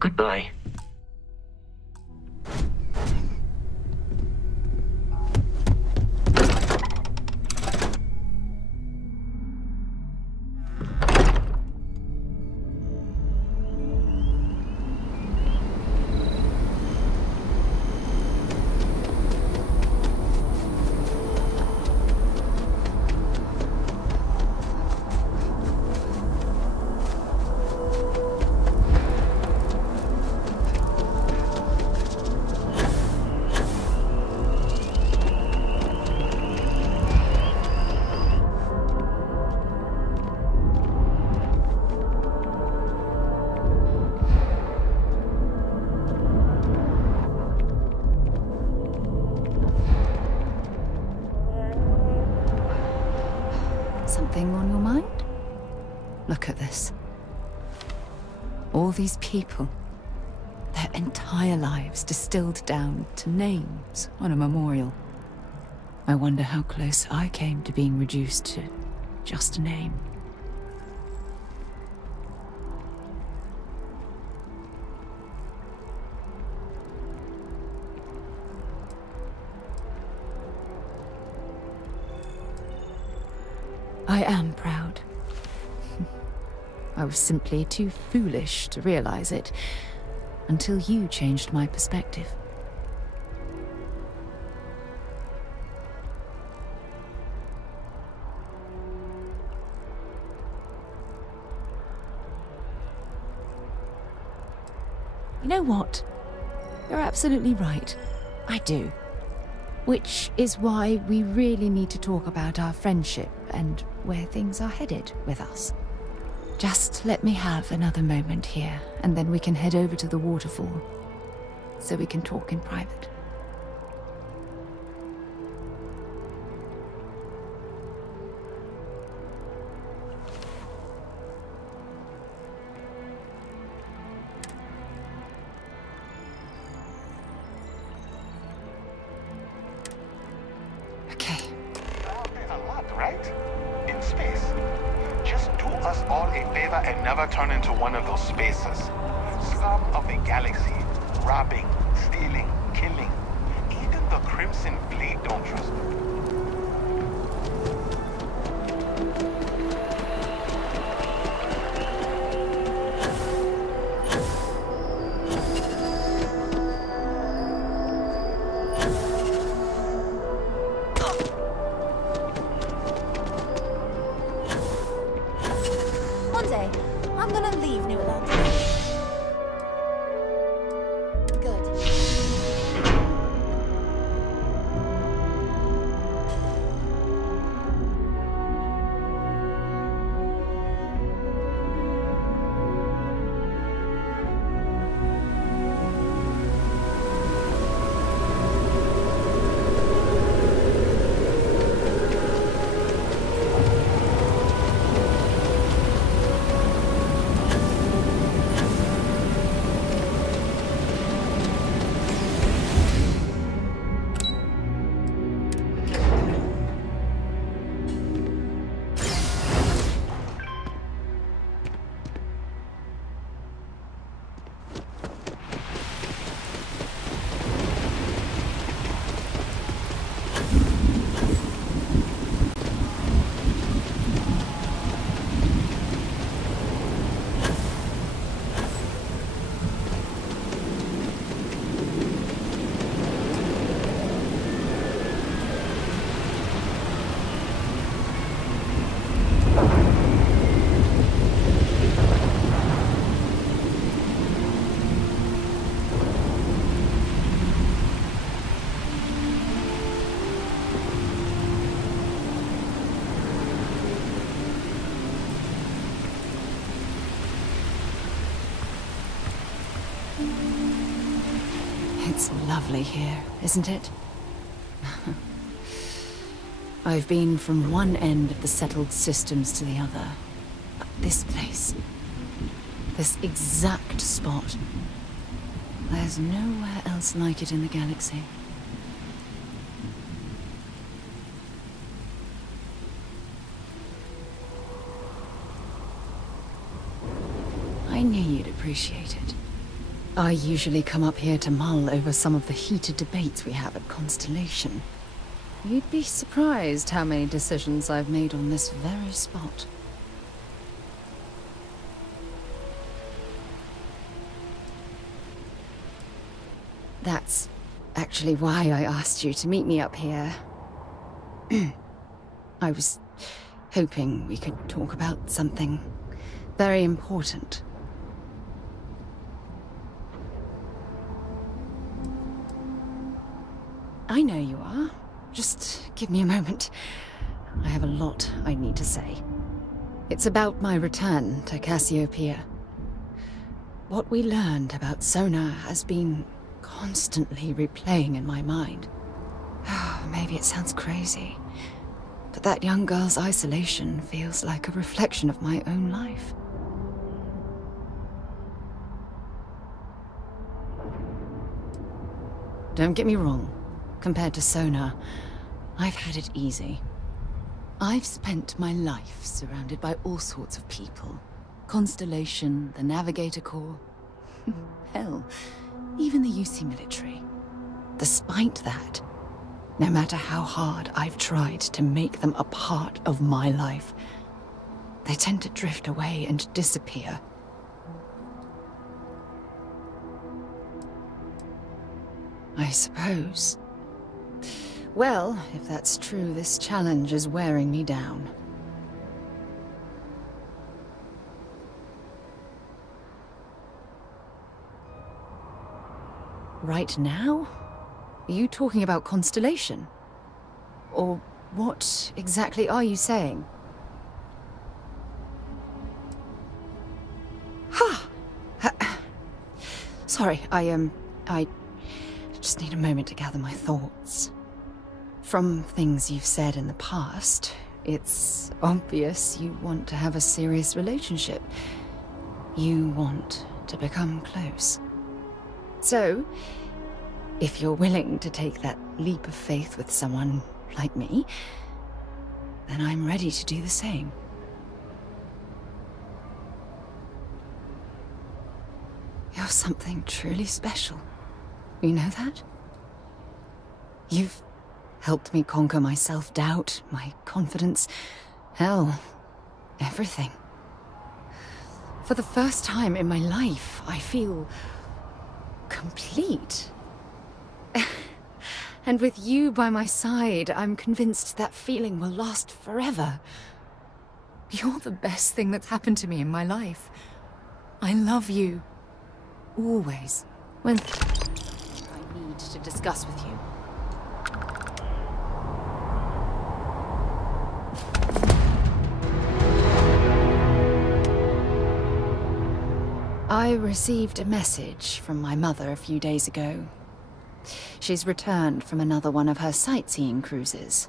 Goodbye. something on your mind? Look at this. All these people. Their entire lives distilled down to names on a memorial. I wonder how close I came to being reduced to just a name. I am proud. I was simply too foolish to realize it until you changed my perspective. You know what? You're absolutely right. I do. Which is why we really need to talk about our friendship and where things are headed with us. Just let me have another moment here, and then we can head over to the waterfall, so we can talk in private. Turn into one of those spaces. Scum of the galaxy. Robbing, stealing, killing. Even the Crimson Fleet don't trust them. One day, I'm gonna leave New Atlantis. Good. It's lovely here, isn't it? I've been from one end of the settled systems to the other. But this place, this exact spot, there's nowhere else like it in the galaxy. I knew you'd appreciate it. I usually come up here to mull over some of the heated debates we have at Constellation. You'd be surprised how many decisions I've made on this very spot. That's actually why I asked you to meet me up here. I was hoping we could talk about something very important. I know you are. Just give me a moment. I have a lot I need to say. It's about my return to Cassiopeia. What we learned about Sona has been constantly replaying in my mind. Maybe it sounds crazy, But that young girl's isolation feels like a reflection of my own life. Don't get me wrong. Compared to Sona, I've had it easy. I've spent my life surrounded by all sorts of people. Constellation, the Navigator Corps. Hell, even the UC military. Despite that, no matter how hard I've tried to make them a part of my life, they tend to drift away and disappear. I suppose. Well, if that's true, this challenge is wearing me down. Right now? Are you talking about Constellation? Or what exactly are you saying? Ha! Sorry, I just need a moment to gather my thoughts. From things you've said in the past, it's obvious you want to have a serious relationship. You want to become close. So, if you're willing to take that leap of faith with someone like me, then I'm ready to do the same. You're something truly special. You know that? You've helped me conquer my self-doubt, my confidence, hell, everything. For the first time in my life, I feel complete. And with you by my side, I'm convinced that feeling will last forever. You're the best thing that's happened to me in my life. I love you. Always. When I need to discuss with you. I received a message from my mother a few days ago. She's returned from another one of her sightseeing cruises.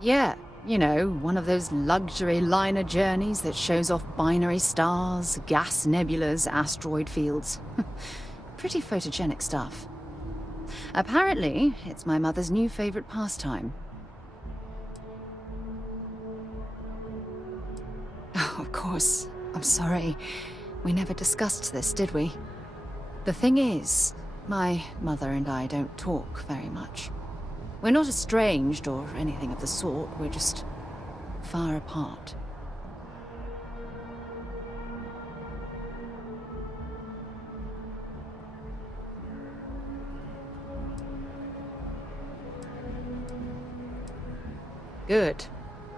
Yeah, you know, one of those luxury liner journeys that shows off binary stars, gas nebulas, asteroid fields. Pretty photogenic stuff. Apparently, it's my mother's new favorite pastime. Oh, of course. I'm sorry. We never discussed this, did we? The thing is, my mother and I don't talk very much. We're not estranged or anything of the sort. We're just far apart. Good.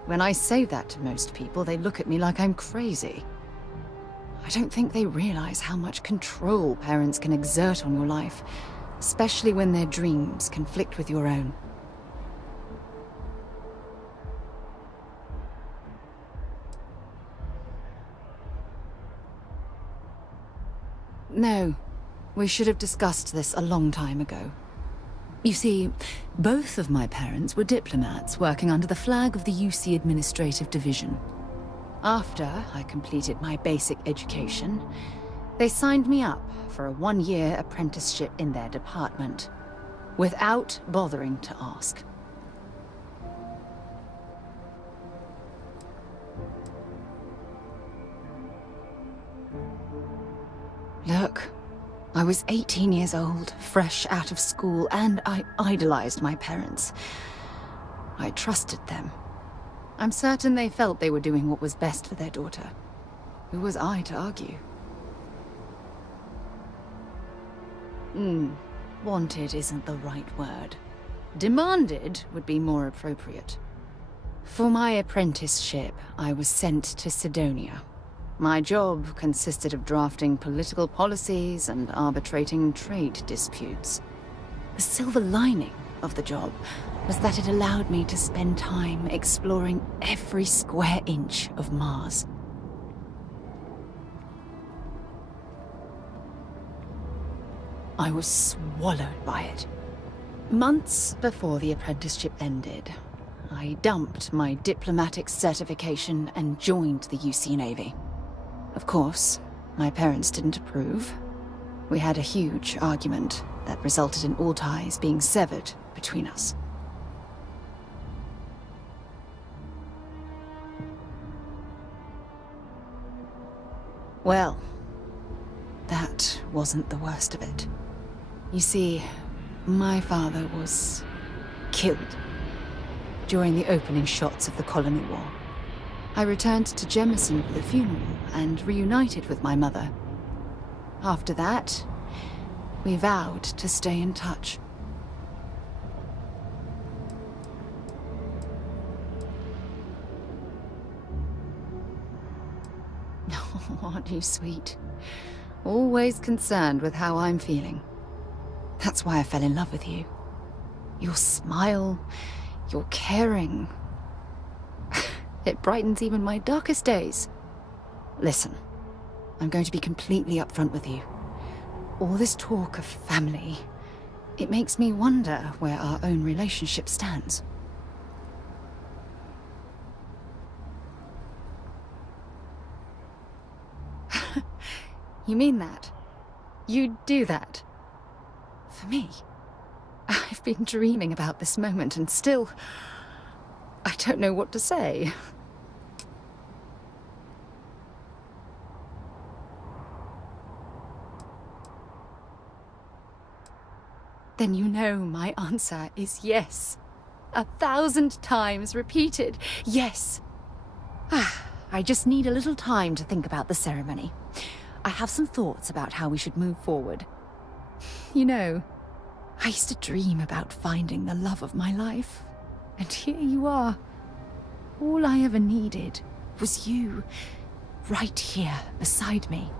When I say that to most people, they look at me like I'm crazy. I don't think they realize how much control parents can exert on your life, especially when their dreams conflict with your own. No, we should have discussed this a long time ago. You see, both of my parents were diplomats working under the flag of the UC Administrative Division. After I completed my basic education, they signed me up for a one-year apprenticeship in their department, without bothering to ask. Look, I was 18 years old, fresh out of school, and I idolized my parents. I trusted them. I'm certain they felt they were doing what was best for their daughter. Who was I to argue? Wanted isn't the right word. Demanded would be more appropriate. For my apprenticeship, I was sent to Cydonia. My job consisted of drafting political policies and arbitrating trade disputes. The silver lining of the job was that it allowed me to spend time exploring every square inch of Mars. I was swallowed by it. Months before the apprenticeship ended, I dumped my diplomatic certification and joined the UC Navy. Of course, my parents didn't approve. We had a huge argument that resulted in all ties being severed between us. Well, that wasn't the worst of it. You see, my father was killed during the opening shots of the Colony War. I returned to Jemison for the funeral and reunited with my mother. After that, we vowed to stay in touch. Oh, aren't you sweet? Always concerned with how I'm feeling. That's why I fell in love with you. Your smile, your caring. It brightens even my darkest days. Listen, I'm going to be completely upfront with you. All this talk of family, it makes me wonder where our own relationship stands. You mean that? You'd do that? For me? I've been dreaming about this moment and still... I don't know what to say. Then you know my answer is yes. 1,000 times repeated, yes. I just need a little time to think about the ceremony. I have some thoughts about how we should move forward. You know, I used to dream about finding the love of my life. And here you are. All I ever needed was you, right here beside me.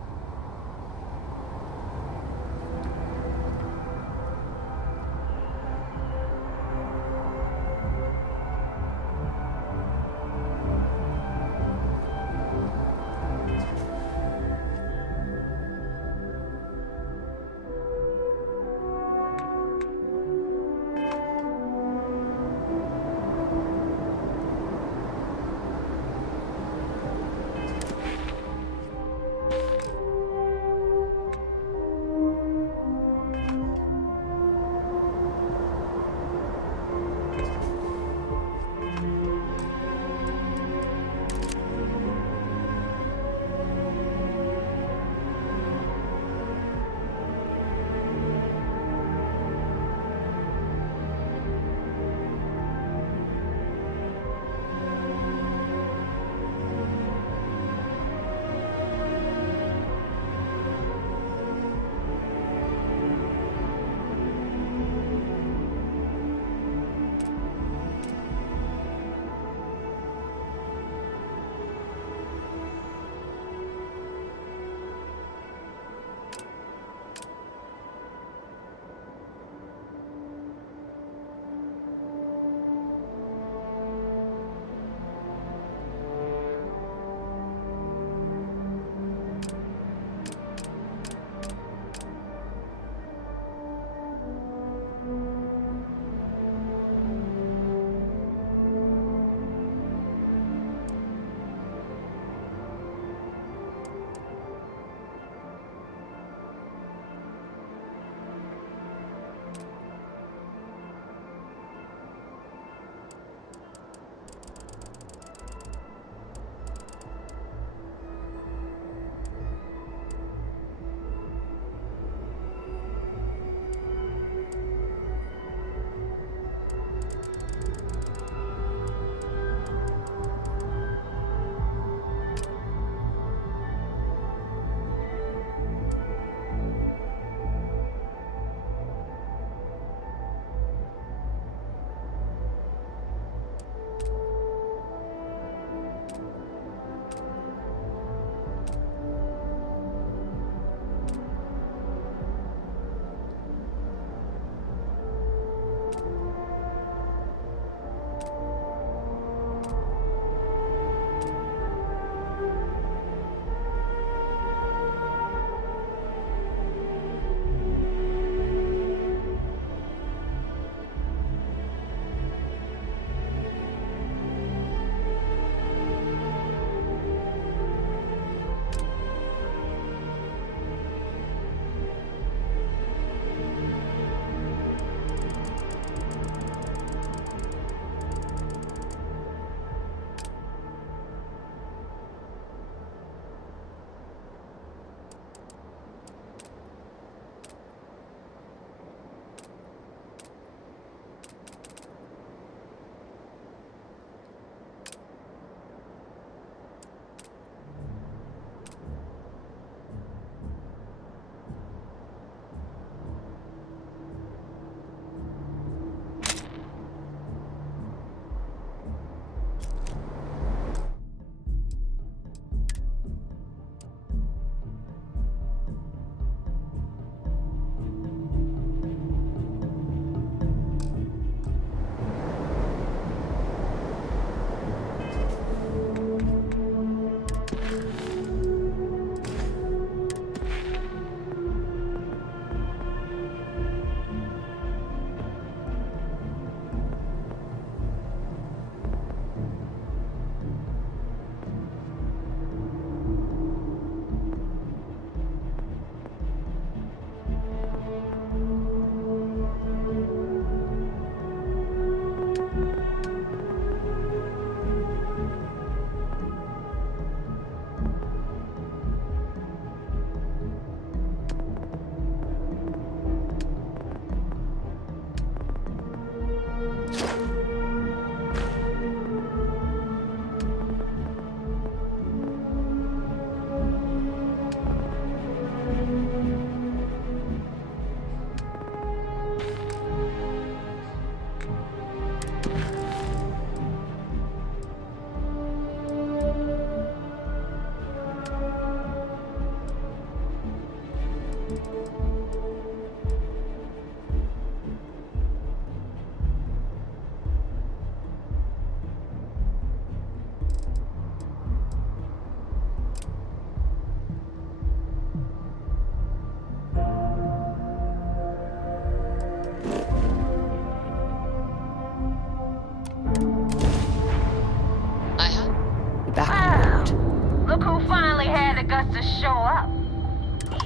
just to show up.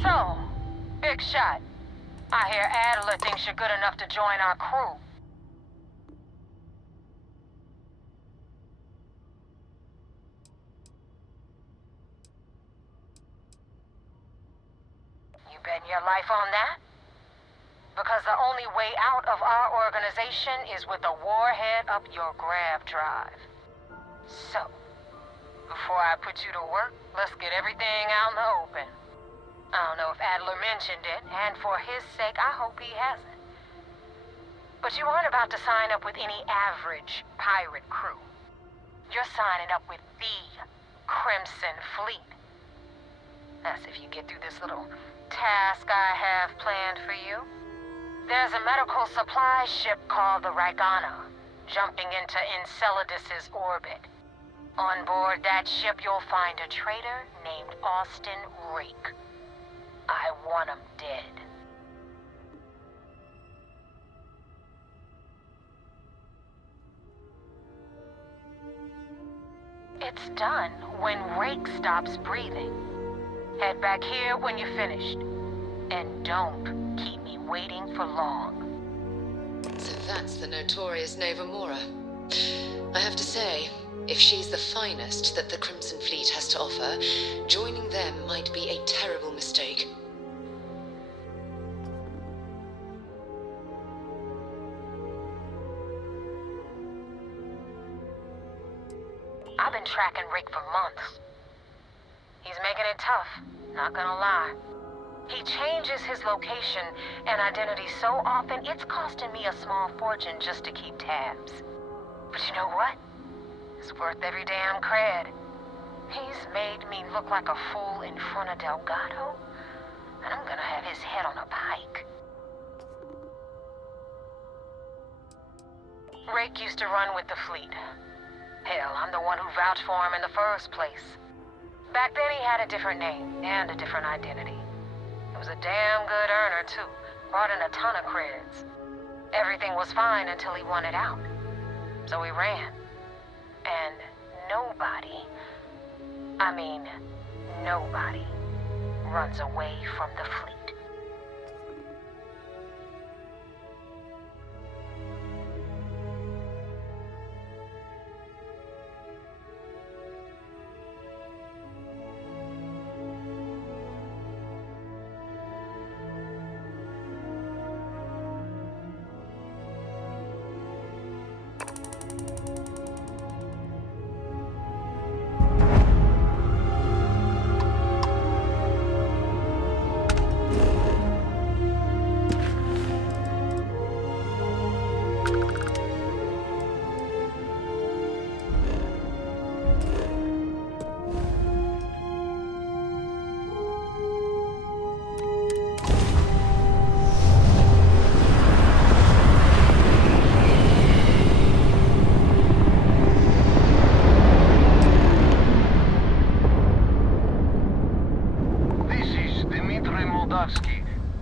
So, big shot. I hear Adler thinks you're good enough to join our crew. You betting your life on that? Because the only way out of our organization is with a warhead up your grav drive. So, before I put you to work, let's get everything out in the open. I don't know if Adler mentioned it, and for his sake, I hope he hasn't. But you aren't about to sign up with any average pirate crew. You're signing up with the Crimson Fleet. That's if you get through this little task I have planned for you. There's a medical supply ship called the Ragana, jumping into Enceladus's orbit. On board that ship, you'll find a traitor named Austin Rake. I want him dead. It's done when Rake stops breathing. Head back here when you're finished. And don't keep me waiting for long. So that's the notorious Nova Mora. I have to say, if she's the finest that the Crimson Fleet has to offer, joining them might be a terrible mistake. I've been tracking Rick for months. He's making it tough, not gonna lie. He changes his location and identity so often, it's costing me a small fortune just to keep tabs. But you know what? It's worth every damn cred. He's made me look like a fool in front of Delgado, and I'm gonna have his head on a pike. Rake used to run with the fleet. Hell, I'm the one who vouched for him in the first place. Back then he had a different name and a different identity. He was a damn good earner, too. Brought in a ton of creds. Everything was fine until he wanted out. So he ran. And nobody, I mean, nobody runs away from the fleet.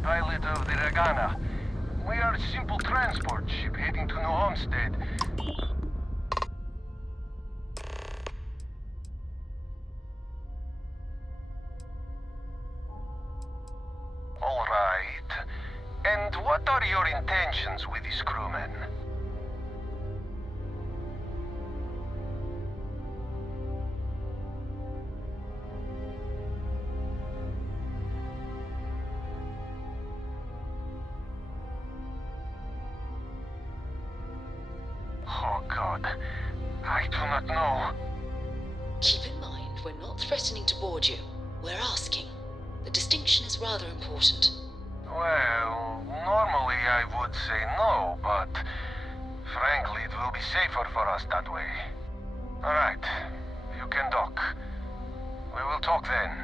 Pilot of the Ragana. We are a simple transport ship heading to New Homestead. All right. And what are your intentions with these crewmen? Oh, God. I do not know. Keep in mind, we're not threatening to board you. We're asking. The distinction is rather important. Well, normally I would say no, but frankly, it will be safer for us that way. All right. You can dock. We will talk then.